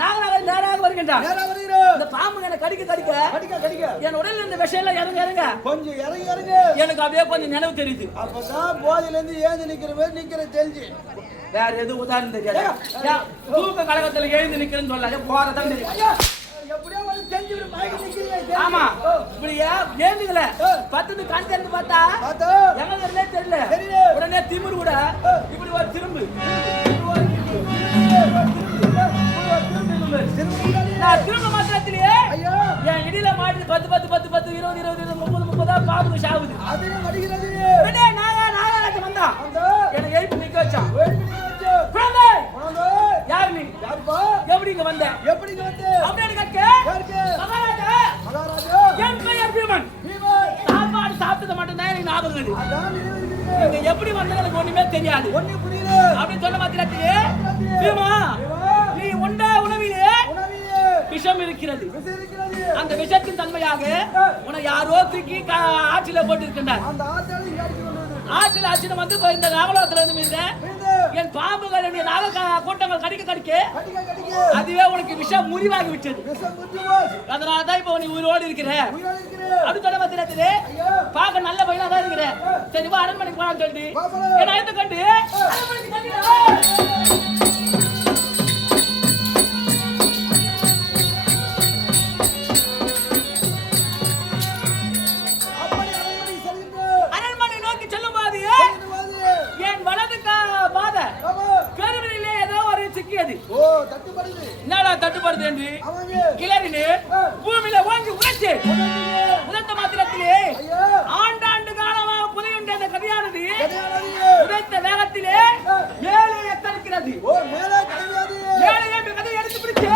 நாகராஜ நேராக வருகின்றான். நேரா வருகிறோம். இந்த பாம்பு எனக்கு கடிக்க கடிக்க கடிக்க கடிக்க என் உடல்ல இந்த விஷயம் எல்லாம் இறங்க இறங்க கொஞ்சம் இறங்கி இறங்க எனக்கு அப்படியே கொஞ்சம் நினைவு தெரியுது. அப்பதான் போதில இருந்து ஏந்து நிக்கிற மாதிரி நிக்கிற தெரிஞ்சு வேற எதுவும் உதாரணம் தெரியாது. தூக்க கழகத்துல எழுந்து நிக்கிறேன்னு சொல்லாத போறதான் தெரியும். எப்படியோ வந்து தெரிஞ்சு விடு மயங்கி நிக்கிறீங்க. ஆமா இப்படியா ஏந்துங்கள பத்து கண் திறந்து பார்த்தா பாத்தா எங்க தெரியல உடனே திமிரு கூட இப்படி ஒரு திரும்பு நான் திரும்ப மாத்திரத்திலேயே என் இடியில மாட்டி 10 10 10 10 20 20 30 30 பாம்பு சாவுது. அதுவும் வடிகிறது. உடனே நாகராஜன் வந்தான் என்னை எழுப்பி நிக்க வச்சான். யாரு நீ எப்படி இங்க வந்த அப்படின்னு கேட்க மகாராஜா என் பெயர் பீமன். சாப்பாடு சாப்பிட்டது மட்டும்தான் எனக்கு ஞாபகம் இருக்கு. நீங்க எப்படி வந்தது எனக்கு ஒண்ணுமே தெரியாது அப்படின்னு சொன்ன மாத்திரத்திலே பீமா நீ உண்ட உணவிலே விஷம் இருக்கிறது. அந்த விஷத்தின் தன்மையாக உன்னை யாரோ தூக்கி ஆற்றில போட்டு இருக்கின்றார். ஆற்றில் ஆற்றில வந்து இந்த நாவலத்துல இருந்து என் பாம்புகள் நாக கூட்டங்கள் கடிக்க கடிக்க அதுவே உனக்கு விஷம் முறிவாகி விட்டது. அதனாலதான் இப்ப நீ உயிரோடு இருக்கிற. அடுத்த மத்திரத்திலே பார்க்க நல்ல பையனா தான் இருக்கிற. சரி வா அரண்மனைக்கு போனான்னு சொல்லிட்டு என் அழைத்து கண்டு அரண்மனைக்கு கண்டு என்னடா தட்டுப்படுது என்று கிளறினு பூமியில வாங்கி உடைச்சு உதைத்த மாத்திரத்திலே ஆண்டாண்டு காலமாக புதையுண்ட அந்த கதையானது உதைத்த வேகத்திலே மேலே எத்தரிக்கிறது. மேலே கதை எடுத்து பிடிச்சு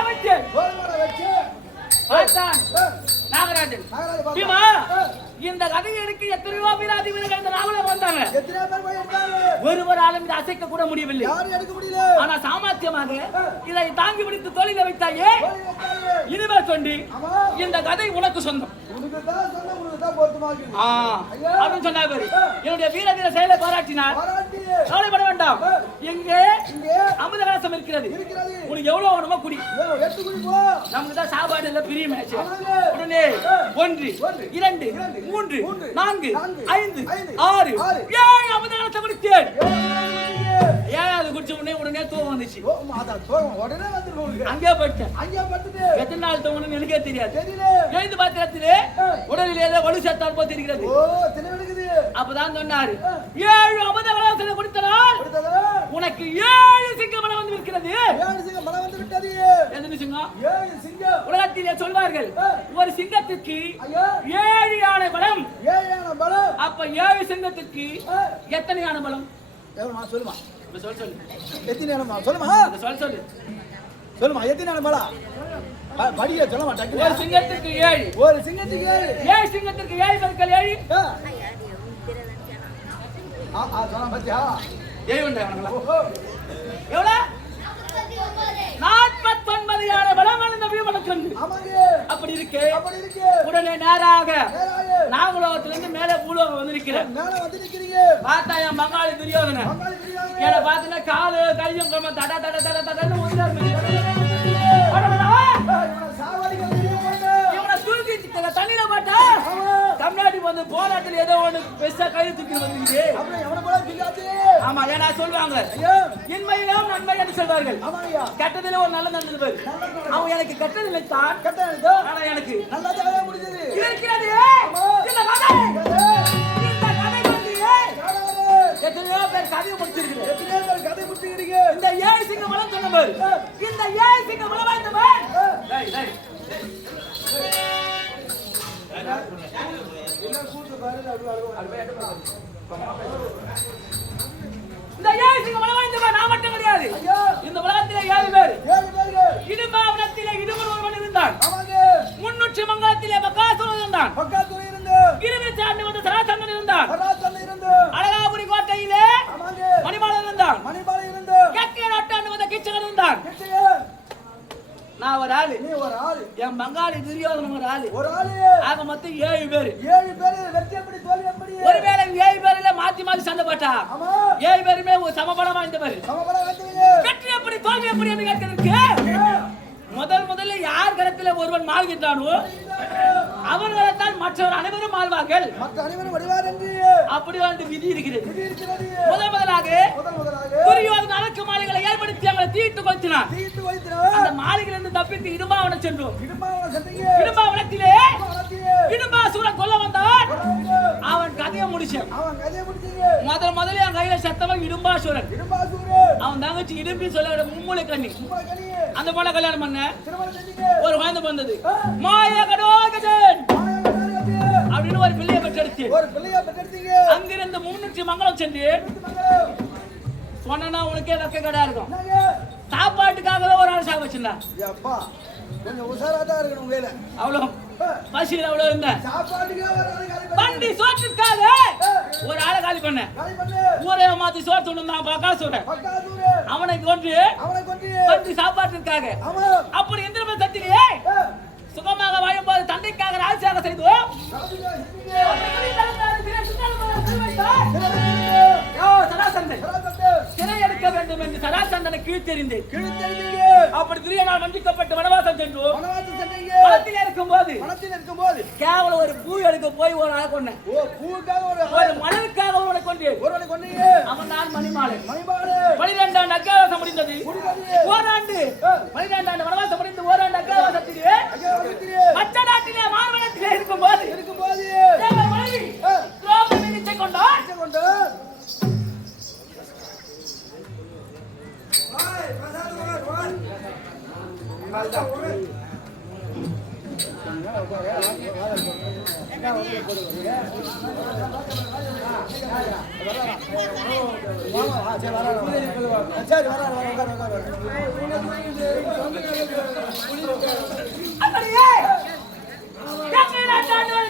வச்சு பார்த்தான் நாகராஜன். பீமா இந்த கதைக்கு எத்தனையோ வீராதி வீரர்கள் இந்த நாவல வந்தாங்க. எத்தனை பேர் போய் எடுத்தாங்க? ஒருவராலும் இதை அசைக்க கூட முடியவில்லை. யாரும் எடுக்க முடியல. ஆனா சாமர்த்தியமாக இதை தாங்கி பிடித்து தோளில வைத்தாயே, இனிமே சொல்லி இந்த கதை உனக்கு சொந்தம். உனக்கு தான் சொன்ன, உனக்கு தான் பொருத்தமாகுது. அப்படின்னு சொன்னாரு. என்னுடைய வீர வீர செயலை பாராட்டினார். கவலைப்பட வேண்டாம். இங்கே அமிர்த கலசம் இருக்கிறது. உனக்கு எவ்வளவு வேணுமோ குடி. எடுத்து குடி போ. நமக்கு தான் சாப்பாடு இல்ல பிரியம் ஆச்சு. உடனே 1 2 3 4 5 6 7 அமிர்த கலசம் குடித்தேன். ஏழாவது குடிச்ச உடனே தூக்கம் வந்துச்சு. உடனே வந்துருவோம். அங்கே போயிட்டேன். அங்கே படுத்துட்டு எத்தனை நாள் தூங்கணும்னு எனக்கே தெரியாது. தெரியல. எழுந்து பார்க்கிறதுலே உடலில் ஏதோ வலு சேர்த்தால் போல் தெரிகிறது. ஓ, தினவெடுக்குது. அப்பதான் சொன்னாரு, 7 அமிர்த கலசம் குடித்தனால் உனக்கு 7 சிங்க மனம் வந்து இருக்கிறது. 7 சிங்க மனம் வந்து விட்டது. எத்தனை சிங்கம்? 7 சிங்கம். உலகத்திலே சொல்வார்கள், ஒரு சிங்கத்துக்கு 7 யானை பலம். 7 யானை பலம். அப்ப 7 சிங்கத்துக்கு எத்தனை யானை பலம்? எவ்வளவுமா சொல்லுமா? சொல்லு. எத்தனை யானைமா சொல்லுமா? சொல்லு. சொல்லுமா, எத்தனை யானை பலம்? படிய சொல்ல மாட்டாங்க. ஒரு சிங்கத்துக்கு 7. ஒரு சிங்கத்துக்கு 7. 7 சிங்கத்துக்கு 7 பெருக்கல் 7. சொன்னா பத்தியா? 7 உண்டா உனக்கு? எவ்வளவு? 49 யானை பலம் அந்த வீமனுக்கு. ஆமாங்க. அப்படி இருக்கு. அப்படி இருக்கு. உடனே நேராக நாகலோகத்துல இருந்து மேலே பூலோகம் வந்து நிக்கிறேன். மேல வந்து நிக்கிறீங்க. பார்த்தா என் மங்காளி துரியோதனன். மங்காளி துரியோதனன். என்ன பார்த்தா காலு கையும் கம்ம தட தட தட தடன்னு ஊதிறாரு. இவனை தூக்கி தண்ணியில போட்டா தமிழ்நாடு வந்து போராட்டத்தில் ஏதோ ஒண்ணு பெருசா கை தூக்கி வந்துருக்குது. ஆமா, ஏன்னா சொல்லுவாங்க இன்மையிலும் நன்மை என்று சொல்வார்கள். கெட்டதில ஒரு நல்ல நடந்தது பாரு. அவன் எனக்கு கெட்டதில்லை தான், ஆனா எனக்கு நல்லதாக முடிஞ்சது இருக்கிறது. இந்த கதை வந்து எத்தனையோ பேர் கதையை முடிச்சிருக்கு. எத்தனையோ பேர் கதை முடிச்சிருக்கீங்க. இந்த 7 சிங்க மலம் சொன்ன பாரு. இந்த 7 சிங்க மலம் வாய்ந்தவன். டேய் டேய் இந்த 7 சிங்க மலம் வாய்ந்தவன் நான் மட்டும் கிடையாது. இந்த உலகத்திலே 7 பேர். இடும்பாவனத்திலே இடுமன் ஒருவன் இருந்தான். முன்னுற்றி மங்கலத்திலே பக்காசுரன் இருந்தான். இருவிச்சாண்டு வந்து சராசந்தன் இருந்தான். அழகாபுரி கோட்டையிலே மணிபாலன் இருந்தான். கேக்கிய நாட்டாண்டு வந்த கிச்சகன் இருந்தான். நான் ஒரு ஆளு. நீ ஒரு ஆளு. என் பங்காளி துரியோதனன் ஒரு ஆளு. ஒரு ஆளு. ஆக மொத்தம் 7 பேர். 7 பேர் வெற்றி எப்படி தோல்வி எப்படி? ஒருவேளை 7 பேர்ல மாத்தி மாத்தி சண்டை போட்டா 7 பேருமே ஒரு சமபலம் வாய்ந்த பேரு. சமபலம் வெற்றி. வெற்றி எப்படி தோல்வி எப்படி என்று கேட்கிறதுக்கு முதல்ல யார் கரத்துல ஒருவன் மாள்கின்றானோ அவன் கரத்தால் மற்றவர் அனைவரும் மாள்வார்கள். மற்ற அனைவரும் வடிவார் என்று அப்படி வந்து விதி இருக்கிறது. விதி இருக்கிறது. முதலாக துரியோதனன் அடக்கு மாளிகளை ஏற்படுத்தி அவங்களை தீட்டு கொளுத்தினான். அந்த மாளிகையிலிருந்து தப்பித்து இடும்பாவனம் சென்றோம். இடும்பாவனத்திலே இடும்பாசூரன் கொல்ல வந்தான். அவன் கதையை முடிச்சான். முதல்ல என் கையில சத்தமா இடும்பாசூரன். அவன் தங்கச்சி இடும்பி சொல்ல மும்முளை கண்ணி. அந்த போல கல்யாணம் பண்ண ஒரு குழந்தை வந்தது. மாயகடோகஜன் அப்படின்னு ஒரு பிள்ளையை பெற்றெடுத்து அங்கிருந்து 300 மங்கலம் சென்று சொன்னா உனக்கே லக்க கடா இருக்கும். சாப்பாட்டுக்காகவே ஒரு ஆள் சாப்பிட வச்சிருந்தான். கொஞ்சம் உஷாராதான் இருக்கணும் வேலை. அவ்வளவு பசியில் அவ்வளவு இருந்த பண்டி சோற்றுக்காக ஒரு ஆளை காலி பண்ண ஊரே மாத்தி சோறு சொன்னான் பக்காசூரன். அவனை கொன்று பண்டி சாப்பாட்டிற்காக அப்படி இந்திரபதி சத்திலே சுகமாக வாழும்போது தந்தைக்காக ராஜ்யாக செய்தோம். சிறை எடுக்க வேண்டும் என்று சராசந்தனை கீழ்த்தெறிந்து அப்படி துரியனால் வஞ்சிக்கப்பட்டு வனவாசம் சென்றோம். பணத்தில் இருக்கும்போது கேவலம் ஒரு பூ எடுக்க போய் ஒரு ஆளை கொண்டேன். ஒரு மணலுக்காக ஒருவனை கொண்டேன். அவன் தான் மணிமாலை. 12 ஆண்டு அக்காவாசம் முடிந்தது. ஓராண்டு 12 ஆண்டு வனவாசம் முடிந்து ஓராண்டு அக்காவாசத்திலே மற்ற நாட்டிலே மார்வனத்திலே இருக்கும்போது திரௌபதி நிச்சை கொண்டார். அப்படியே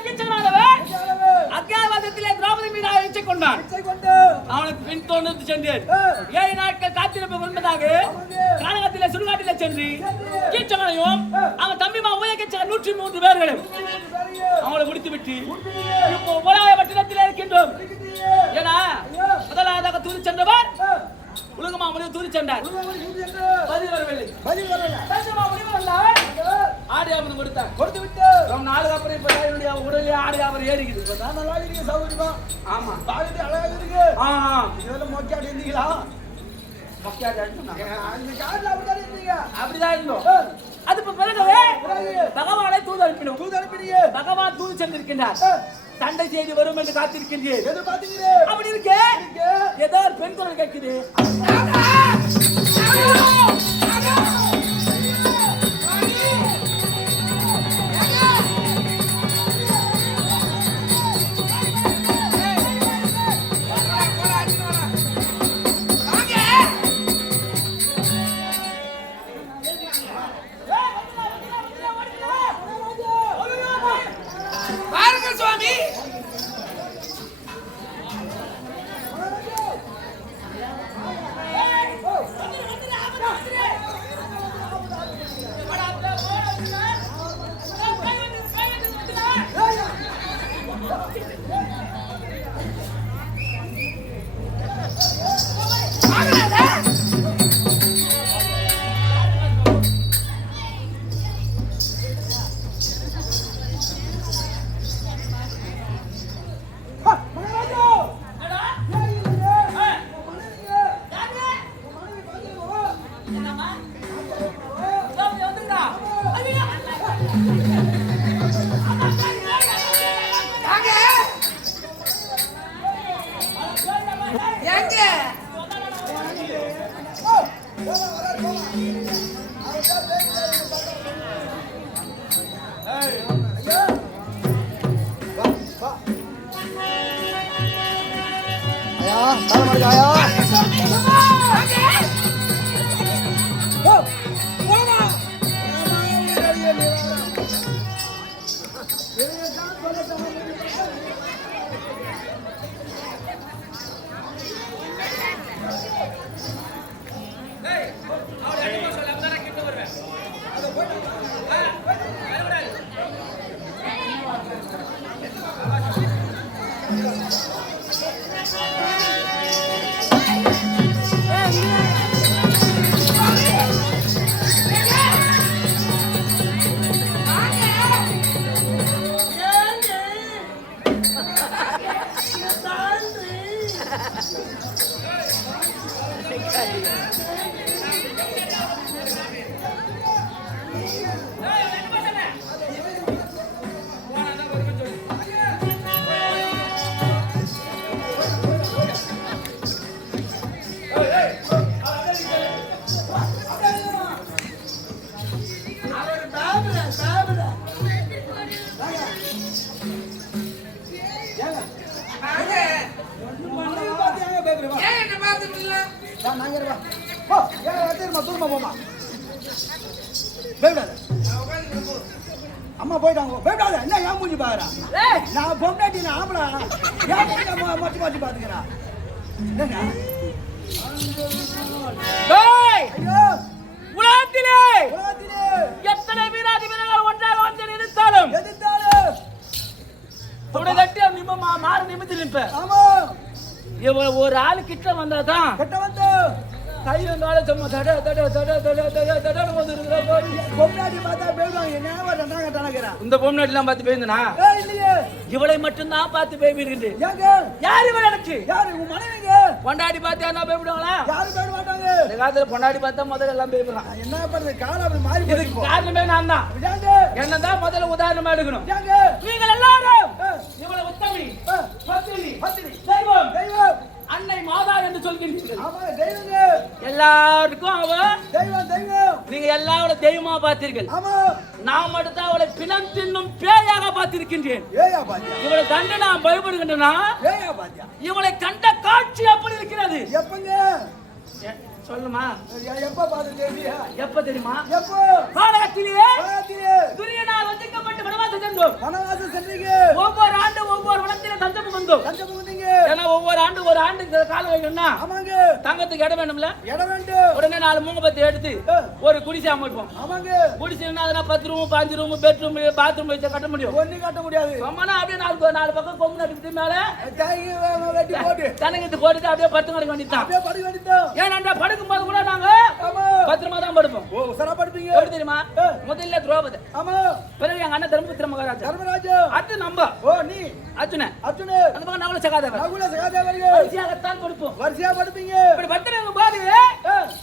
கிச்சனானவன் கொண்டான். பிச்சை கொண்டு அவனுக்கு பின் தொடர்ந்து சென்றேன். 7 நாட்கள் காத்திருப்பு கொண்டதாக கானகத்திலே சுடுகாட்டிலே சென்று கீச்சகனையும் அவன் தம்பிமா உயர்கட்சி 103 பேர்களும் அவளை முடித்து விட்டு இப்போ உலக பட்டணத்தில் இருக்கின்றோம். ஏன்னா முதலாவதாக தூரி சென்றவர் உலகமா முடிவு தூரி சென்றார். பதில் வரவில்லை. ஆடு அவனுக்கு கொடுத்தார். கொடுத்து விட்டு ரொம்ப நாளுக்கு அப்புறம் இப்ப என்னுடைய உடலே ஆடு அவர் ஏறிக்குது. நல்லா இருக்கீங்க சௌகரியமா? ஆமா பாக்கிட்டு அழகா இருக்கு. இதெல்லாம் மொக்கையாடி இருந்தீங்களா? மொக்கையாடி அந்த காட்டுல அப்படிதான் இருந்தீங்க. அப்படிதான் இருந்தோம். அது பிறகு பகவானை தூது அனுப்பினோம். தூது அனுப்பினீங்க. பகவான் தூது சென்றிருக்கின்றார். சண்டை செய்தி வரும் என்று காத்திருக்கின்றேன். எதிர்பார்த்தீங்க. அப்படி இருக்கே ஏதோ ஒரு பெண் குரல் கேட்குது. அம்மா போயிட்டாங்க. பயப்படாத. என்ன ஏன் மூஞ்சி பாக்குறா? நான் பொண்டாட்டி நான் ஆம்பளா. ஏன் மூஞ்சி மொட்டி மொட்டி பாத்துக்கிறா? என்னங்க? உலகத்திலே எத்தனை வீராதி வீரர்கள் ஒன்றாக வந்து நிறுத்தாலும் தொடை தட்டி மாறு நிமித்தி நிற்ப. இவன் ஒரு ஆளு கிட்ட வந்தாதான் கிட்ட வந்து கை வந்தாலும் சும்மா தட தட தட தட தட தட பொம்னாடி பார்த்தா பேசுவாங்க. என்ன ரெண்டாங்க தனக்கிறா? இந்த பொம்னாடி எல்லாம் பார்த்து பேசுனா இல்லையே. இவளை மட்டும்தான் பார்த்து பேசிட்டு யாரு இவன் எனக்கு யாரு உங்க மனைவிங்க? பொண்டாடி பார்த்து என்ன பேசிடுவாங்களா? யாரும் பேச மாட்டாங்க. இந்த காலத்துல பொண்டாடி பார்த்தா முதல்ல எல்லாம் பேசுறான். என்ன பண்றது? காலம் அப்படி மாறி இதுக்கு காரணமே நான் தான். என்னதான் முதல்ல உதாரணமா எடுக்கணும். நீங்கள் எல்லாரும் இவளை உத்தமி பத்தினி தெய்வம் அன்னை மாதா என்று சொல்கிறீர்கள். எல்லாருக்கும் அவ தெய்வம். நீங்க எல்லாரும் தெய்வமா பார்த்தீர்கள். நான் மட்டும் தான் அவளை பிணம் தின்னும் பேயாக பார்த்திருக்கின்றேன். இவளை கண்டு நான் பயப்படுகின்றனா? இவளை கண்ட காட்சி அப்படி இருக்கிறது. சொல்லுமா. எப்ப பாத்து தெரியா? எப்ப தெரியுமா? எப்போ? காலத்திலே பாத்தியே. துரியனால் வஞ்சிக்கப்பட்டு வனவாசம் சென்றோம். வனவாசம் சென்றீங்க. ஒவ்வொரு ஆண்டு ஒவ்வொரு வனத்திலே தஞ்சம் வந்தோம். தஞ்சம் வந்தீங்க. ஏன்னா ஒவ்வொரு ஆண்டு ஒரு ஆண்டு காலம் வைக்கணும்னா ஆமாங்க. தங்கத்துக்கு இடம் வேணும்ல. இடம் வேண்டும். உடனே 4 மூங்கபத்தி எடுத்து ஒரு குடிசை அமைப்போம். ஆமாங்க. குடிசைன்னா அதனா 10 ரூம் 5 ரூம் பெட்ரூம் பாத்ரூம் வச்சு கட்ட முடியும். ஒண்ணு கட்ட முடியாது. அம்மானா அப்படியே 4 பக்கம் கொம்பு நட்டுட்டு மேல தாயி வெட்டி போட்டு தனங்கிட்டு போட்டுட்டு அப்படியே படுத்து கிடக்க வேண்டியதான். அப்படியே படுக்க வேண்டியதான். ஏன்னா படுக்கும் போது கூட நாங்க ஆமா பத்திரமா தான் படுப்போம். ஓ சரா படுப்பீங்க. எப்படி தெரியுமா? முதல்ல திரௌபதி, ஆமா பிறகு எங்க அண்ணன் தர்மபுத்திர மகாராஜா, தர்மராஜா, அடுத்து நம்ம ஓ நீ அர்ஜுன, அர்ஜுன, அந்த பக்கம் நகுல சகாதேவன், நகுல சகாதேவன் வரிசையாகத்தான் கொடுப்போம். வரிசையா படுப்பீங்க. இப்படி படுத்துறவங்க பாரு.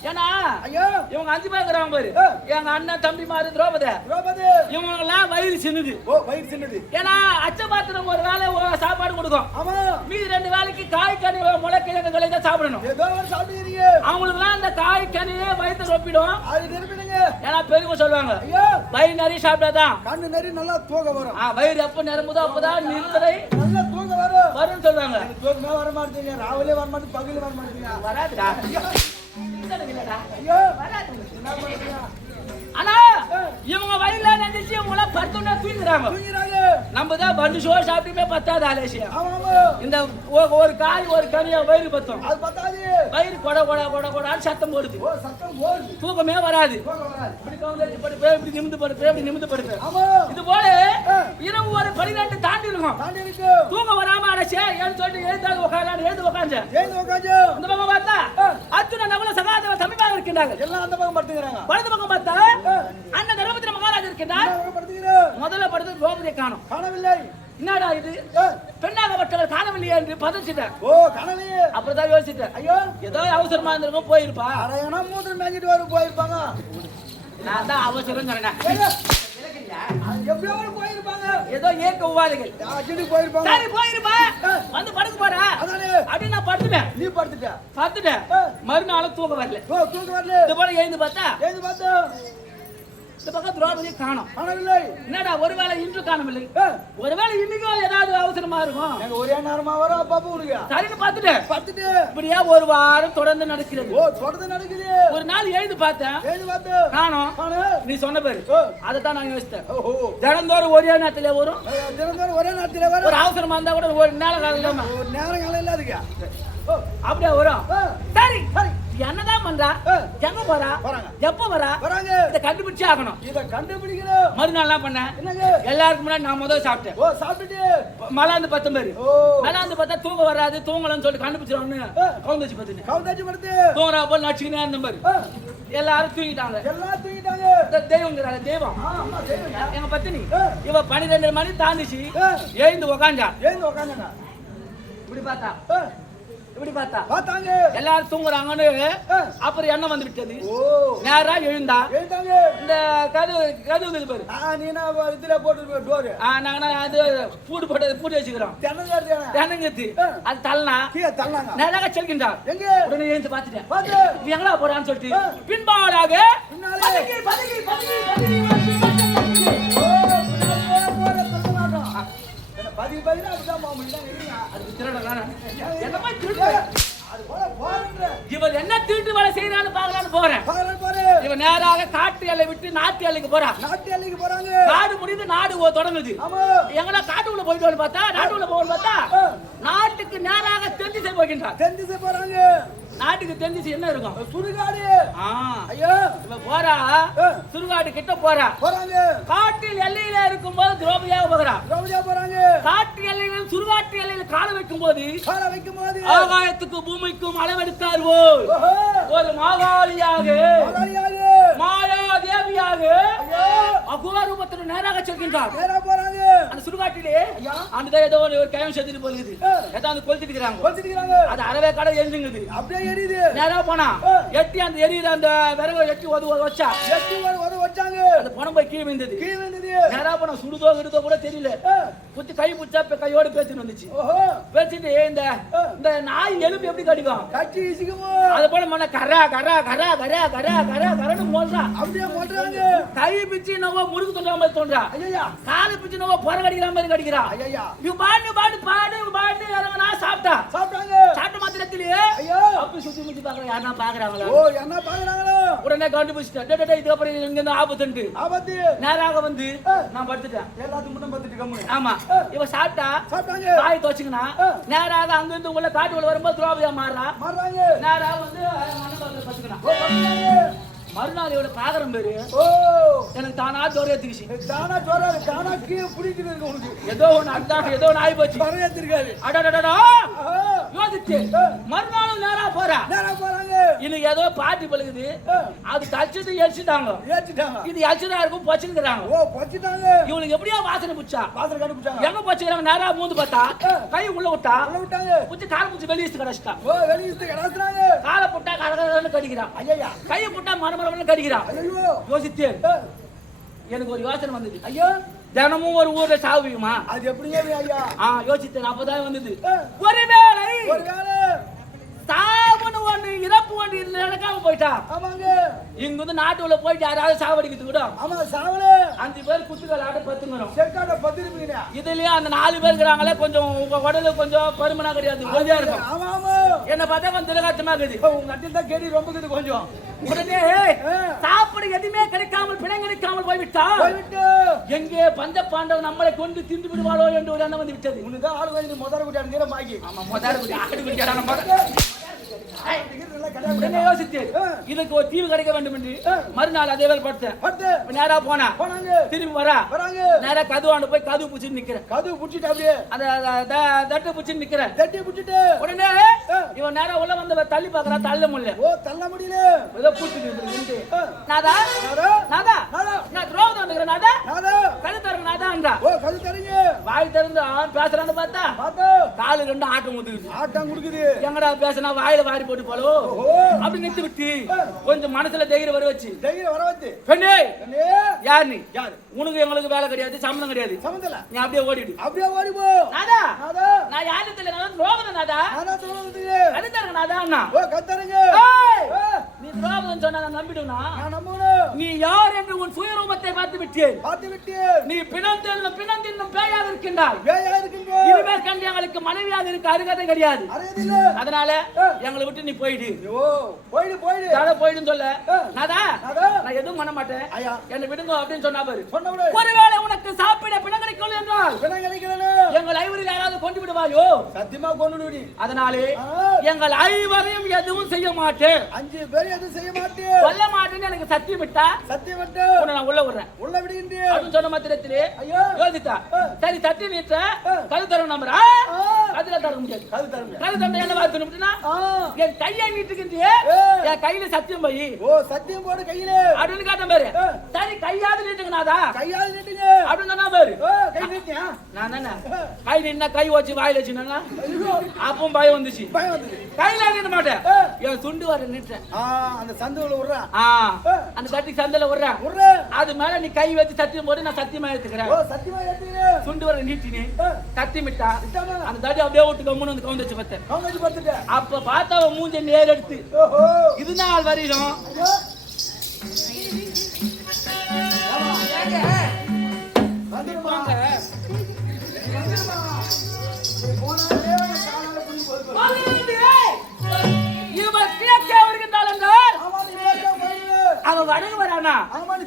ஏன்னா ஐயோ இவங்க 5 பேர் இருக்கிறாங்க பாரு. எங்க அண்ணன் தம்பி மாதிரி திரௌபதி, திரௌபதி இவங்க எல்லாம் வயிறு சின்னது. ஓ வயிறு சின்னது. ஏன்னா அச்சபாத்திரம் ஒரு வேளை சாப்பாடு கொடுக்கும். ஆமா மீதி 2 வேளைக்கு காய் கனி முளைக்கிழங்குகளை தான் சாப்பிடணும். ஏதோ ஒரு சாப்பிடுறீங்க. அவங்களுக்குலாம் அந்த காய் கனி வயிற்று ரொப்பிடும். அது நிரப்பிடுங்க. ஏன்னா பெரியவங்க சொல்லுவாங்க ஐயோ வயிறு நிறைய சாப்பிட்டாதான் கண்ணு நிறைய நல்லா தூக்கம் வரும். வயிறு எப்ப நிரம்புதோ அப்பதான் நிறுத்தலை நல்லா தூக்கம் வரும். வரும்னு சொல்லுவாங்க. தூக்கமே வர மாட்டீங்க. ராவிலே வர மாட்டீங்க, பகலே வர மாட்டீங்க. வராதுடா. ஐயோ வராது. என்ன பண்றீங்க? ஆனா இவங்க வயிறுல நினைச்சு இவங்க படுத்தோம்னா தூங்குறாங்க. தூங்கிறாங்க. நம்ம தான் பண்டு சோ சாப்பிட்டுமே பத்தாது ஆலேசியா. ஆமா ஆமா இந்த ஒரு காய் ஒரு கனியா வயிறு பத்தும். அது பத்தாது. வயிறு கொட கொட கொட கொடான்னு சத்தம் போடுது. ஓ சத்தம் போடுது. தூக்கமே வராது. தூக்கம் வராது. இப்படி கவுந்தடிச்சு படுப்பேன், இப்படி நிமிந்து படுப்பேன், இப்படி நிமிந்து படுப்பேன். ஆமா இது போல இரவு ஒரு 12 தாண்டி இருக்கும். தாண்டி இருக்கு. தூங்க வராம அடைச்சே ஏன்னு சொல்லிட்டு எழுந்தாலும் உட்காந்து எழுந்து உட்காந்து ஏன் உட்காந்து அந்த பக்கம் பார்த்தா அர்ஜுன நகுல சகாதேவன் சமீபமாக இருக்கின்றாங்க. எல்லாம் அந்த பக்கம் படுத்துக்கிறாங்க. வலது பக்கம் பார்த்தா அண்ணன் தர்மபுத்திர மகாராஜா இருக்கின்றார். படுத்துக்கிறோம். முதல்ல படுத்து திரௌபதியை காணோம். காணவில்லை. என்னடா இது பெண்ணாகப்பட்டவர் காணவில்லையே என்று பதச்சிட்டேன். ஓ காணவில்லை. அப்புறம் தான் யோசிச்சிட்டேன். ஐயோ ஏதோ அவசரமா இருந்திருக்கும் போயிருப்பா. அரையனா மூत्र மேஞ்சிட்டு வர போயிருப்பாங்க. நான் தான் அவசரம் சொன்னேன். எப்படியோ போயிருப்பாங்க. ஏதோ ஏக்க உவாதிகள் அடிச்சு போயிருப்பாங்க. சரி போயிருப்பா வந்து படுக்க போறா. அதானே அப்படி நான் படுத்துட்டேன். நீ படுத்துட்ட. படுத்துட்டேன். மறுநாளும் தூக்கம் வரல. ஓ தூக்கம் வரல. இது போல எழுந்து பார்த்தா இந்த பக்கம் திரௌபதியை காணோம். காணவில்லை. என்னடா ஒருவேளை இன்று காணவில்லை, ஒருவேளை இன்னைக்கும் ஏதாவது அவசரமா இருக்கும். எங்க ஒரே நேரமா வரும் அப்பப்ப உனக்கு. சரின்னு பார்த்துட்டு பார்த்துட்டு இப்படியா ஒரு வாரம் தொடர்ந்து நடக்கிறது. ஓ தொடர்ந்து நடக்குது. ஒரு நாள் எழுந்து பார்த்தேன். எழுந்து பார்த்து காணோம். காணோம். நீ சொன்ன பேரு அதைத்தான் நான் யோசித்தேன். ஓஹோ தினந்தோறும் ஒரே நேரத்துல வரும். தினந்தோறும் ஒரே நேரத்துல வரும். ஒரு அவசரமா இருந்தா கூட ஒரு நேர காலம் இல்லாம ஒரு நேரம் காலம் இல்ல அதுக்கு. அப்படியே வரும். சரி சரி என்னதான் பண்றா, எங்க போறா, போறாங்க, எப்ப வரா, வராங்க. இதை கண்டுபிடிச்சே ஆகணும். இத கண்டுபிடிக்கணும். மறுநாள் என்ன பண்ணேன், என்னங்க எல்லாருக்கும் முன்னாடி நான் முதல்ல சாப்பிட்டேன். ஓ சாப்பிட்டுட்டு மலாந்து 10 பேரு. ஓ மலாந்து பார்த்தா தூங்க வராது, தூங்கலன்னு சொல்லி கண்டுபிடிச்சிருவான்னு கவுந்தச்சு பார்த்துட்டு கவுந்தாச்சு படுத்து தூங்குறா போல நச்சுக்கினே இருந்த மாதிரி எல்லாரும் தூங்கிட்டாங்க. எல்லாம் தூங்கிட்டாங்க. தெய்வங்கிறாங்க தெய்வம். ஆமா தெய்வம். எங்க பத்தினி இவ 12 மணி தாண்டிச்சு எழுந்து உக்காந்தா. ஏந்து உட்கார்ந்தாங்க. இப்படி பார்த்தா இப்படி பார்த்தா பார்த்தாங்க. எல்லாரும் தூங்குறாங்கன்னு அப்புறம் எண்ணம் வந்து விட்டது. ஓ நேரா எழுந்தா. எழுந்தாங்க. இந்த கதவு பாரு. நீனா இதுல போட்டு டோர். நாங்க அது பூடு போட்டு பூடி வச்சுக்கிறோம். தென்னங்கத்து தென்னங்கத்து அது தள்ளனா கீழே தள்ளாங்க. நேராக செல்கின்றார். எங்க உடனே எழுந்து பார்த்துட்டேன். பாத்து எங்கடா போறான்னு சொல்லிட்டு பின்பாடாக பின்னாலே பதுங்கி பதுங்கி பதுங்கி பதுங்கி பதி பதினா அப்படிதான் மாமி தான் இருக்கீங்க. அது திருடனா என்னமா திருடு அது போல போறன்ற. இவர் என்ன திருட்டு வேலை செய்யறான்னு பார்க்கலான்னு போறேன். பாரு பாரு. இவன் நேராக காட்டு எல்லை விட்டு நாட்டு எல்லைக்கு போறான். நாட்டு எல்லைக்கு போறாங்க. காடு முடிந்து நாடு தொடங்குது. ஆமா எங்கடா காட்டுக்குள்ள போயிட்டு பார்த்தா நாட்டுக்குள்ள போகணும் பார்த்தா நாட்டுக்கு நேராக தென் திசை போகின்றார். தென் திசை போறாங்க. நாட்டுக்கு தென் திசை என்ன இருக்கும், சுடுகாடு. ஐயோ இவ போறா சுடுகாடு கிட்ட போறா. போறாங்க. காட்டில் எல்லையில இருக்கும் போது திரௌபதியாக போகிறா. திரௌபதியா போறாங்க. காட்டு எல்லையில சுடுகாட்டு எல்லையில கால வைக்கும் போது கால வைக்கும் போது ஆகாயத்துக்கு பூமிக்கும் அளவெடுத்தார் போல் ஒரு மாகாளியாக மாயா தேவியாக அகோரூபத்தில் நேராக செல்கின்றார். நேரா போறாங்க. அந்த சுடுகாட்டிலே அந்த ஏதோ ஒரு கையம் செஞ்சுட்டு போகுது. ஏதாவது கொளுத்திட்டு கொளுத்திட்டு அது அறவே கடை எழுந்துங்குது. அப்படியே எரியுது. நேரா போனா எட்டி அந்த எரியுது அந்த விறகு எட்டி வச்சா எட்டி வச்சாங்க. அந்த பணம் போய் கீழே விழுந்தது. கீழே விழுந்தது. நேரா போனா சுடுதோ விடுதோ கூட தெரியல. குத்தி கை பிடிச்சா கையோட பேச்சுன்னு வந்துச்சு. பேசிட்டு இந்த நாய் எலும்பு எப்படி கடிக்கும், கட்டி இசிக்குமோ அது போல மன கரா கரா கரா கரா கரா கரா கரன்னு மோல்றா. அப்படியே மோல்றாங்க. கை பிச்சு நம்ம முருகு ஊருக்கு சொல்ற மாதிரி தோன்றா ஐயா காலை பிடிச்சு நம்ம பொற கடிக்கிற மாதிரி கடிக்கிறா ஐயா இவ பாடு இறங்கனா சாப்பிட்டா சாப்பிட்டாங்க சாப்பிட்ட மாத்திரத்திலேயே ஐயோ அப்படி சுத்தி முத்தி பாக்குற யாரா பாக்குறாங்களா ஓ என்ன பாக்குறாங்களோ உடனே கண்டுபிடிச்சிட்டேன் இது அப்புறம் இங்க இருந்து ஆபத்துண்டு ஆபத்து நேராக வந்து நான் படுத்துட்டேன் எல்லாத்துக்கும் முன்ன பத்துட்டு கம்மு ஆமா இவ சாப்பிட்டாங்க வாய் தோச்சுங்கனா நேராக அங்க இருந்து உள்ள காட்டுக்குள்ள வரும்போது துரோபியா மாறுறாங்க நேராக வந்து மனசுல பத்துக்கணும் மறுநாள் இவளை பாக்குறேன் பேரு ஓ எனக்கு தானா ஜோர ஏத்துக்குச்சு தானா கீழே புடிக்குது இருக்கு உனக்கு ஏதோ ஒண்ணு ஆகி போச்சு வர ஏத்திருக்காரு அடடடடா யோசிச்சு மறுநாளும் நேரா போறாங்க இன்னைக்கு ஏதோ பாட்டி பழுகுது அது கழிச்சது எரிச்சுட்டாங்க இது எரிச்சுதான் இருக்கும் பச்சுக்கிறாங்க ஓ பச்சுட்டாங்க இவனுக்கு எப்படியோ வாசனை புடிச்சா கண்டுபிடிச்சாங்க எங்க பச்சுக்கிறாங்க நேரா மூந்து பார்த்தா கை உள்ள விட்டாங்க புடிச்சு காலை புடிச்சு வெளியே கிடைச்சிட்டா ஓ வெளியே கிடக்குறாங்க காலை போட்டா கடகடன்னு கடிக்கிறான் ஐயா கையை போட்டா மரமரம்னு கடிக்கிறான் ஐயோ யோசித்தேன் எனக்கு ஒரு யோசனை வந்தது ஐயோ தினமும் ஒரு ஊர்ல சாவுமா அது எப்படிங்க ஐயா யோசித்தேன் அப்பதான் வந்தது ஒருவேளை சாவுன்னு ஒண்ணு இறப்பு ஒண்ணு நடக்காம போயிட்டா ஆமாங்க இங்க வந்து நாட்டுல போயிட்டு யாராவது சாவடிக்கிறது கூட ஆமா சாவல 5 பேர் குத்துக்கள் ஆட 10 வரும் செக்காட 10 இருப்பீங்க இதுலயே அந்த 4 பேர் இருக்காங்களே கொஞ்சம் உங்க உடல கொஞ்சம் பருமனா கிடையாது ஒல்லியா இருக்கும் ஆமா ஆமா என்ன பார்த்தா கொஞ்சம் திலகாத்தமா இருக்குது உங்க அட்டில் தான் கேடி ரொம்ப இருக்குது கொஞ்சம் உடனே சாப்பிட எதுவுமே கிடைக்காமல் பிணம் கிடைக்காமல் போய்விட்டா எங்கே பஞ்ச பாண்டவன் நம்மளை கொண்டு திண்டு விடுவாளோ என்று ஒரு எண்ணம் வந்து விட்டது உனக்கு ஆளு வந்து முதல் குட்டியான நேரம் ஆகி ஆமா முதல் குட்டி ஆடு குட்டியான உடனே யோசித்தேன் இதுக்கு ஒரு தீவு கிடைக்க வேண்டும் என்று மறுநாள் அதே வேலை படுத்தேன் நேரா போனாங்க திரும்பி வராங்க நேரா கதுவாண்டு போய் கதவு புடிச்சு நிக்கிறேன் கதவு புடிச்சிட்டு அப்படியே அந்த தட்டு புடிச்சு நிக்கிறேன் தட்டி புடிச்சிட்டு உடனே இவன் நேரா உள்ள வந்து தள்ளி பாக்குறா தள்ள முடியல ஓ தள்ள முடியல ஏதோ புடிச்சு நாதா நான் துரோகம் வந்துக்கிறேன் நாதா கது தரங்க நாதான்றா ஓ கது தரீங்க வாய் திறந்து பேசுறான்னு பார்த்தா காலு ரெண்டு ஆட்டம் கொடுக்குது ஆட்டம் கொடுக்குது எங்கடா பேசினா வாயில வாரி போட்டு போலோ அப்படி நிறுத்தி விட்டு கொஞ்சம் மனசுல தைரியம் வர வச்சு பெண்ணே யார் நீ உனக்கு எங்களுக்கு வேலை கிடையாது சம்பந்தம் கிடையாது நீ அப்படியே ஓடிடு நாதா நான் யாரு தெரியல துரோகம் நாதா கடுத்தாருங்க நாதா அண்ணா நீ துரோகம் சொன்னா நான் நம்பிடுனா நீ யார் என்று உன் சுயரூபத்தை பார்த்து விட்டேன் நீ பிணம் தின்னும் பேயாக இருக்கின்றாய் இனிமேல் கண்டு எங்களுக்கு மனைவியாக இருக்க அருகதை கிடையாது அதனால எங்களை விட்டு நீ போயிடு போயிடுன்னு சொல்ல நாதா நான் எதுவும் பண்ண மாட்டேன் என்ன விடுங்க அப்படின்னு சொன்னா பாரு ஒருவேளை உனக்கு சாப்பிட பிணம் கிடைக்கல என்றால் எங்கள் ஐவரில் யாராவது கொண்டு விடுவாயோ சத்தியமா கொண்டு விடு அதனாலே எங்கள் ஐவரையும் எதுவும் செய்ய மாட்டேன் 5 பேர் எதுவும் செய்ய மாட்டேன் கொல்ல மாட்டேன்னு எனக்கு சத்தியம் விட்டா உன்னை நான் உள்ள விடுறேன் அப்படின்னு சொன்ன மாத்திரத்திலே யோசித்தா சரி சத்தியம் நீட்ட கது தர நம்புறா அதுல தர முடியாது கது தர என்ன பார்த்து என் கையை நீட்டுக்கின்றே என் கையில சத்தியம் போய் சத்தியம் போடு கையில அப்படின்னு கேட்ட பாரு சரி கையாவது நீட்டுங்க நாதா நீட்டுங்க அப்படின்னு சொன்னா பாரு கை நீட்டியா நான் என்ன கை நின்னா கை வச்சு வாயில வச்சுனா அப்பவும் பயம் வந்துச்சு கையில நீட்ட மாட்டேன் என் சுண்டு வர நீட்டேன் அந்த சந்துல விடுறேன் அந்த கட்டி சந்தில விடுறேன் அது மேல நீ கை வச்சு சத்தியம் போட்டு நான் சத்தியமா எடுத்துக்கிறேன் சுண்டு வர நீட்டினே சத்தியமிட்டா அந்த தடி அப்படியே விட்டு கம்முன்னு வந்து கவுந்து வச்சு அப்ப பார்த்தா மூஞ்ச நேர் எடுத்து இது நாள் வரையிலும்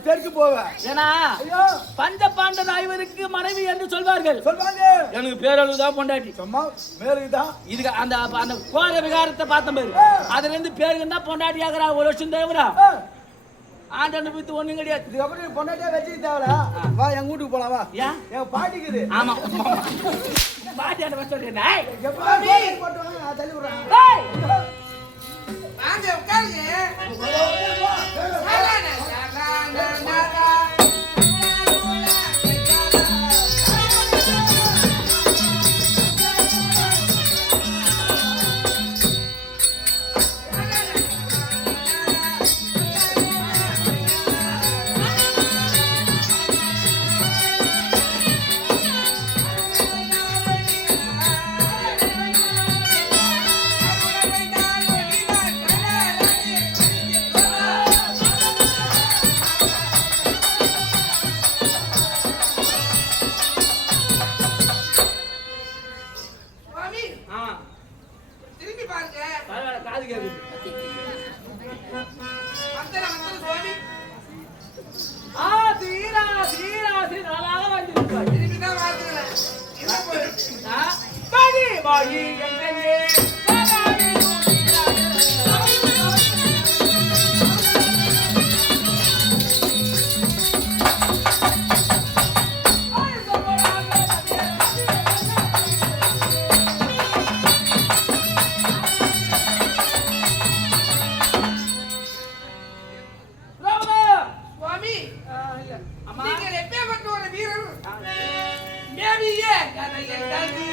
தெற்கு போவேன் ஏன்னா பஞ்ச பாண்டவ ஐவருக்கு மனைவி என்று சொல்வார்கள் எனக்கு பேரளவுதான் பொண்டாட்டி சும்மா மேலுதான் இதுக்கு அந்த அந்த கோர விகாரத்தை பார்த்த மாதிரி அதுல இருந்து பேருக்கு தான் பொண்டாட்டி ஆகிறா ஒரு வருஷம் தேவரா ஆண்டாண்டு பித்து ஒண்ணும் கிடையாது இதுக்கப்புறம் பொண்டாட்டியா வச்சு தேவல வா எங்க வீட்டுக்கு போலாம் வா ஏன் என் பாட்டிக்குது ஆமா பாட்டியாண்ட வச்சு தள்ளி விடுறேன் வாங்க உட்காருங்க தாயி என்றே சுவாமி அம்மா நீங்கள் எப்பேற்பட்ட ஒரு வீரர் மேவியே கதையை தந்து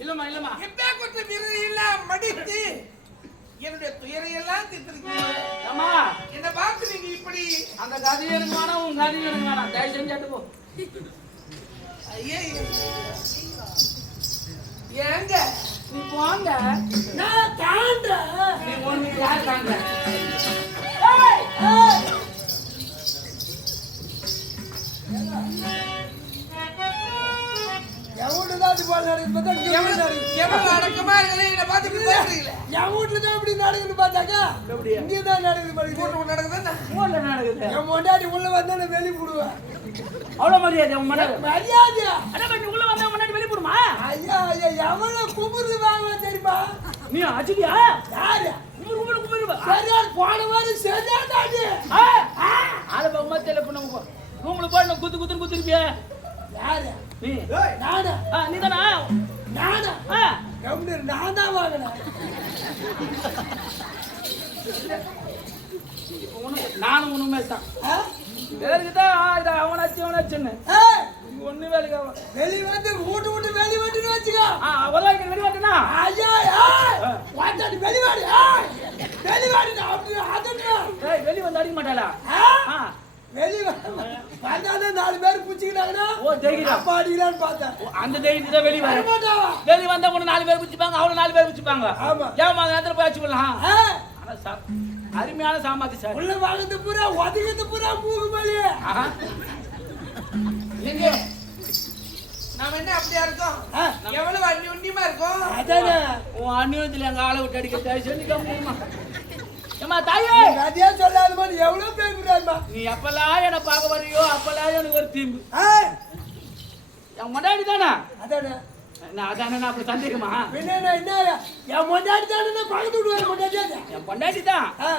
இல்லம்மா இல்லம்மா எப்பேற்பட்ட வீரரையெல்லாம் மடித்து என்னுடைய துயரையெல்லாம் தீர்த்திருக்கீங்க. அம்மா என்னை பார்த்து நீங்க இப்படி அந்த கதையை எனக்கு வேணாம் உன் கதையை எனக்கு வேணாம் தயவு செஞ்சு எடுத்து போ ஐயே ஏங்க நீ போங்க நான் தாண்டேன். நீ ஒண்ணு யார் தாங்க ஏய், ஏய். என் வீட்டுல தான் இப்படி போல நடக்குது பார்த்தா இங்க இப்படி நடக்குது. எவ்வளவு அடக்கமா இருக்கிறேன் என்னை பார்த்து இப்படி பேசுறீங்களே என் வீட்டுல தான் இப்படி நடக்குது பார்த்தாக்கா எப்படியா? இங்கே தான் நடக்குது பாருங்க. கூட்டு நடக்குதுன்னா ஊர்ல நடக்குது என் பொண்டாட்டி உள்ள வந்தா நான் வெளிய போடுவேன். அவ்வளவு மரியாதை உன் மனைவி மரியாதையா? அட நீ உள்ள வந்தா முன்னாடி வெளிய போடுமா ஐயா ஐயா எவ்வளவு குமுறு வாங்குவேன் தெரியுமா? நீ அஜிலியா யாரு? குமுறு சரியா போன மாதிரி சரியா தாண்டி. ஆள பக்கமா டெலிபோன் ரூம்ல போய் குத்து குத்துன்னு குத்துருப்பியா யாரு? நீ நானா? நீ தானா நானா? கம்முனு நான் தான் வாங்கினேன். நானும் ஒண்ணுமே தான் ஆ? வேலைக்குதான் அவனாச்சுன்னு ஏய், ஒண்ணு வேலைக்கு வெளிய வந்து வீட்டு வெளிய வந்துன்னு வச்சுக்கோ. அவதான் வெளியே வரட்டுனா ஐயா ஏய், வாட்டாடி வெளிய வாடி. ஏய், வெளிய வாடி அப்படி அதன்னா. ஏய் வெளியே வந்து அடிக்க மாட்டாளா ஆ? வெளிய வந்தாதான் 4 பேர் புடிச்சிக்கிட்டாங்கன்னா ஓ தைரியம் அப்பா அடிக்கலான்னு பார்த்தேன். அந்த தைரியத்தை தான் வெளியே வர வரமாட்டாவா? வெளியே வந்தா கூட 4 பேர் பிடிச்சிப்பாங்க அவளை 4 பேர் பிடிச்சிப்பாங்க ஆமா. ஏமா அந்த நேரத்துல போய் அடிச்சு விடலாம் ஆ? ஆனா அருமையான சாமாத்தி சார் உள்ள வாங்குறது பூரா ஒதுக்குறது பூரா மூக்கு மேலே. ஆஹா. நீங்க நாம என்ன அப்படியா இருக்கோம் ஆ? எவ்வளவு அந்நியமா இருக்கும் அதானே. உன் அந்நியத்துல எங்க ஆளை விட்டு அடிக்க தயவு செஞ்சு கம்மியுமா ஏமா தாயே நீ அதையே சொல்லாத மாதிரி எவ்வளவு பேர் கூடாதுமா. நீ எப்பெல்லாம் என்ன பார்க்க வரையோ அப்பெல்லாம் எனக்கு ஒரு தீம்பு ஏய், என் முன்னாடி தானே அதானே. நான் அதானே அப்படி சந்தேகமா என்ன என்ன என் முன்னாடி தானே பக்கத்து விடுவாரு முன்னாடி. என் பொண்டாட்டி தான் ஆ,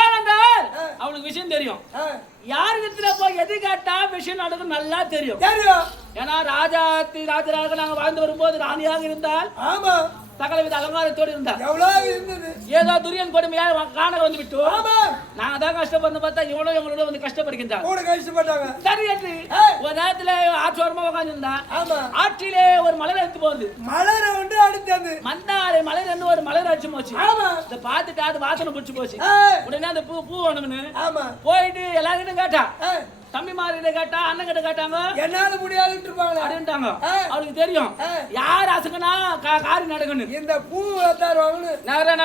ஏனென்றால் அவளுக்கு விஷயம் தெரியும் ஆ. யாருக்கு போய் எது கேட்டா விஷயம் நடக்கும் நல்லா தெரியும் தெரியும். ஏன்னா ராஜராக நாங்க வாழ்ந்து வரும்போது ராணியாக இருந்தால் ஆமா. சகலவித அலங்காரத்தோடு இருந்தார் எவ்வளவு இருந்தது. ஏதோ துரியன் கொடுமையாக காண வந்து விட்டோம் ஆமா. நாங்க தான் கஷ்டப்பட்டு பார்த்தா இவ்வளவு எங்களோட வந்து கஷ்டப்படுகின்றார் கூட கஷ்டப்பட்டாங்க. சரி என்று ஒரு நேரத்துல ஆற்றோரமா உட்காந்துருந்தா ஆமா. ஆற்றிலே ஒரு மலர் எடுத்து போகுது மலரை ஒன்று அடுத்தது. மந்தாரை மலர் என்று ஒரு மலர் அடிச்சு போச்சு ஆமா. இதை பார்த்துட்டு அது வாசனை பிடிச்சு போச்சு ஏய், உடனே அந்த பூ வேணும்னு ஆமா. போயிட்டு எல்லாருக்கிட்டும் கேட்டா ஏய், தம்பி மார்கிட்ட கேட்டா அண்ணன் கிட்ட கேட்டாங்க என்னால முடியாதுன்னு இருப்பாங்களே. அப்படின்ட்டாங்க ஏய். அவளுக்கு தெரியும் ஏய். யார் அசங்கனா காரி நடக்கணும் இந்த பூ தருவாங்கன்னு நான்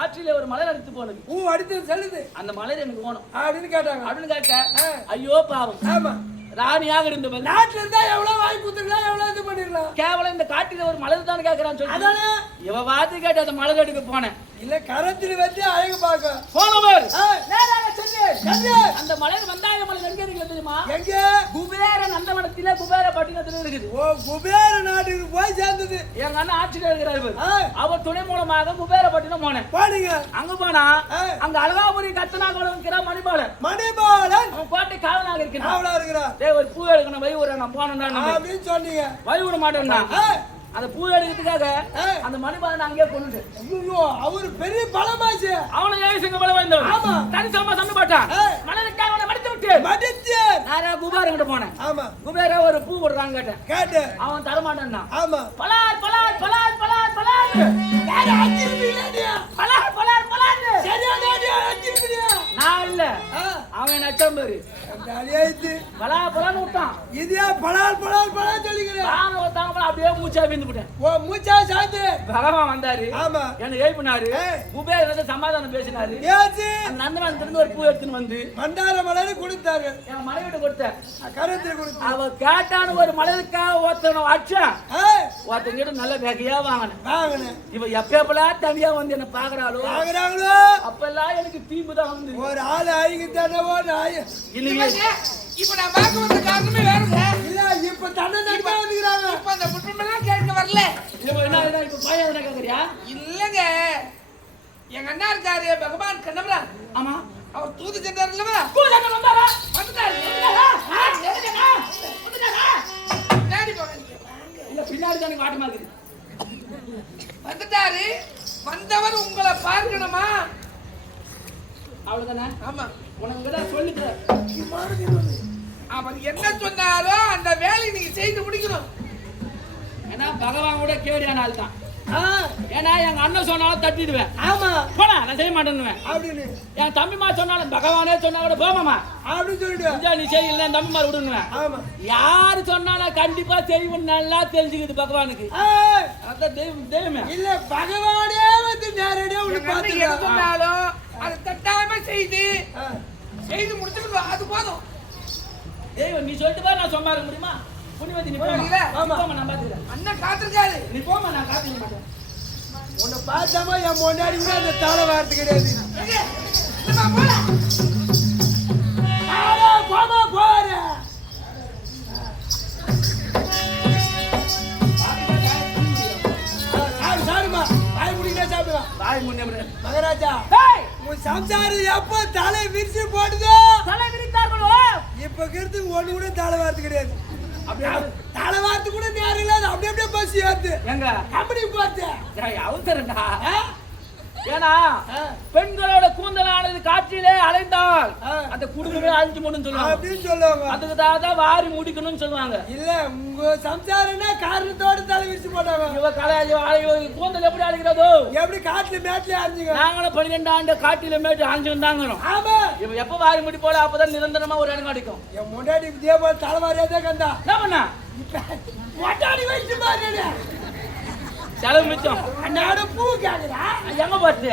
ஆற்றிலே ஒரு மலர் எடுத்து போனது பூ அடித்து செல்லுது அந்த மலர் எனக்கு வேணும் அப்படின்னு கேட்டாங்க. அப்படின்னு கேட்க ஏய். ஐயோ பாவம் ஆமா. ராணியாக இருந்தவள் நாட்டுல இருந்தா எவ்வளவு வாங்கி கொடுத்துருக்கலாம், எவ்வளவு இது பண்ணிருக்கலாம். கேவலம் இந்த காட்டில ஒரு மலர் தான் கேட்கறான்னு சொல்லி அதானே. இவ வாத்து கேட்டு அந்த மலர் எடுக்க போனேன் இல்ல கரத்தில் வச்சு அழகு பார்க்க. போனவர் ஏய், நேராக சென்று எங்க? அந்த மலர் வந்தாய மலர் எங்க இருக்கு தெரியுமா எங்க? குபேர நந்தவனத்திலே குபேர பட்டினத்துல இருக்குது ஓ, குபேர நாட்டுக்கு போய் சேர்ந்தது. எங்க அண்ணன் ஆட்சியில் இருக்கிறார் இவர். ஏய், அவர் துணை மூலமாக குபேர பட்டினம் போனேன் போனீங்க. அங்க போனா ஏய். அங்க அழகாபுரி கத்தனாக இருக்கிறார் மணிபாலன் மணிபாலன் அவன் கோட்டை காவலாக இருக்கிறான் அவளா இருக்கிறா டேய் ஒரு பூ எடுக்கணும் வை ஒரு நான் போனேன்டா அப்படின்னு சொன்னீங்க. வை விட மாட்டேன்னா ஏய், அந்த பூ எடுக்கிறதுக்காக ஏய். அந்த மணிபாலன் அங்கேயே கொண்டுட்டு ஐயோ, அவரு பெரிய பலமாச்சு. அவனை ஏழு சிங்க பல வந்தவன் ஆமா. தனிசமா சண்டை போட்டான் ஏய். மலருக்காக அவனை மடித்து விட்டு மடிச்சு. நான் குபேரங்கிட்ட போனேன் ஆமா. குபேர ஒரு பூ கொடுறான்னு கேட்டேன் கேட்டு. அவன் தரமாட்டான்னா ஆமா. பலார் பலார் பலார் பலார் பலார் யாரு அடிச்சிருப்பீங்களா நீ? பலார் பலார் பலார் சரியான அடி அடிச்சிருப்பீங்க. நான் இல்ல அவன் நச்சம் பேரு தலையாயித்து பலான்னு விட்டான். இதே பலால் பலால் பலால் சொல்லிக்கிறேன். தாங்க ஒருத்தாங்க அப்படியே மூச்சா விந்து விட்டேன். ஓ மூச்சா சாத்து. பகவான் வந்தாரு. ஆமா. என்ன எழுப்பினாரு. குபேரன் வந்து சமாதானம் பேசினாரு. ஏச்சு நந்தவன் திருந்து ஒரு பூ எடுத்துன்னு வந்து மண்டார மலர் கொடுத்தாரு. என் மனைவிட்ட கொடுத்தேன். கருத்துல கொடுத்து அவ கேட்டான ஒரு மலருக்காக ஒருத்தன அடிச்சான். ஒருத்தன் கிட்ட நல்ல வேகையா வாங்கினேன். இவ எப்பெல்லாம் தனியா வந்து என்ன பாக்குறாளோ அப்பெல்லாம் எனக்கு தீம்புதான் வந்து ஒரு ஆள் ஆயிக்கு தானவோ நாய் இல்லையே. இப்ப நான் பார்க்க வந்த காரணமே வேறுங்க. இல்ல இப்ப தன்னை நடிக்க வந்துக்கிறாங்க. இப்ப அந்த குற்றமெல்லாம் கேட்க வரல. என்ன இப்ப பையன் என்ன கேக்குறியா? இல்லங்க, எங்க அண்ணா இருக்காரு பகவான் கண்ணபுரம். ஆமா, அவர் தூது சென்றார் இல்லவா? வந்தாரா? வந்துட்டாரு. பின்னாடி போங்க. இல்ல பின்னாடி தான் காட்டமா இருக்குது. வந்துட்டாரு. வந்தவர் உங்களை பார்க்கணுமா? அவ்வளவுதானே? ஆமா. உனக்கு சொல்லிக்கிறேன். அவர் என்ன சொன்னாரோ அந்த வேலையை நீங்க செய்து முடிக்கணும். ஏன்னா பகவான் கூட கேடியான ஆள் தான். ஏன்னா எங்க அண்ணன் சொன்னாலும் தட்டிடுவேன். ஆமா போனா நான் செய்ய மாட்டேன்னுவேன் அப்படின்னு. என் தம்பிமா சொன்னாலும் பகவானே சொன்னா கூட போமாமா அப்படின்னு சொல்லிடுவேன். நீ செய்யல என் தம்பிமா விடுவேன். ஆமா யாரு சொன்னாலும் கண்டிப்பா செய்வோம் நல்லா தெரிஞ்சுக்குது பகவானுக்கு. அதான் தெய்வமே இல்ல பகவானே வந்து நேரடியா உள்ள என்ன சொன்னாலும் அதை தட்டாம செய்து முடிச்சுட்டு அது போதும். தெய்வம் நீ சொல்லிட்டு பா, நான் சொன்னா இருக்க முடியுமா? புனிவதி நீ போமா. ஆமா நான் பாத்துக்கிறேன். அண்ணன் காத்திருக்காரு. நீ போமா, நான் காத்திக்க மாட்டேன். உன்னை பார்த்தாம என் முன்னாடி கூட அந்த தாள வார்த்தை கிடையாது. போமா போற சாருமா வாய் முடிக்கிட்டே சாப்பிடுவான். வாய் முன்னே மகாராஜா உன் சம்சாரம் எப்ப தலை விரிச்சு போடுதோ தலை விரித்தார்களோ இப்ப இருக்கிறதுக்கு ஒண்ணு கூட தலை வார்த்தை கிடையாது. அப்படியே தலை வார்த்தை கூட நேரம் இல்லாத அப்படியே அப்படியே பஸ் ஏத்து எங்க அப்படி பார்த்து அவசரண்டா. ஏன்னா பெண்களோட கூந்தலானது காற்றிலே அலைந்தால் அந்த குடும்பமே அழிஞ்சு போன்னு சொல்லுவாங்க. அப்படின்னு சொல்லுவாங்க. அதுக்கு தான் வாரி முடிக்கணும்னு சொல்லுவாங்க. இல்ல உங்க சம்சாரம்னா காரணத்தோட தலை விரிச்சு போட்டாங்க. இவ கூந்தல் எப்படி அழிக்கிறதோ எப்படி காட்டுல மேட்ல அரைஞ்சுங்க. நாங்களும் 12 ஆண்டு காட்டில மேட்டு அழிஞ்சு வந்தாங்க. ஆமா இவ எப்ப வாரி முடி போல அப்பதான் நிரந்தரமா ஒரு இடம் கிடைக்கும். என் முன்னாடி இதே போல தலைவாரியாதே கண்டா என்ன பண்ணா மொட்டாடி வச்சு பாருங்க. செலவு மிச்சம். அண்ணாட பூ கேக்குறா எங்க பார்த்து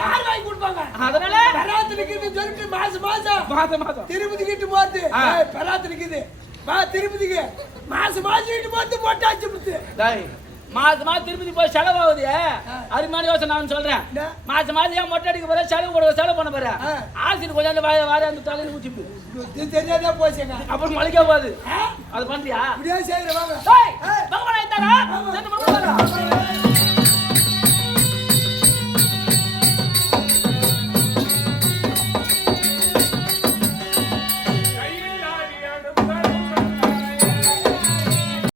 யார் வாங்கி கொடுப்பாங்க? அதனால பெராத்துக்கு சொல்லிட்டு மாசம் மாசம் திருப்பதி கிட்ட போட்டு பெராத்துக்கு திருப்பதிக்கு மாசம் கிட்ட போட்டு போட்டாச்சு. மாசம் திருப்பதி போய் செலவாகுது. அது மாதிரி யோசனை நான் சொல்றேன். மாசம் ஏன் மொட்டை அடிக்க போற செலவு பண்ண போற ஆசிரியர் கொஞ்சம் வாரி அந்த தலையில ஊச்சிப்பு தெரியாதா போச்சுங்க. அப்புறம் மலிக்க போகுது. அது பண்றியா? இப்படியே செய்யற வாங்க. பகவான்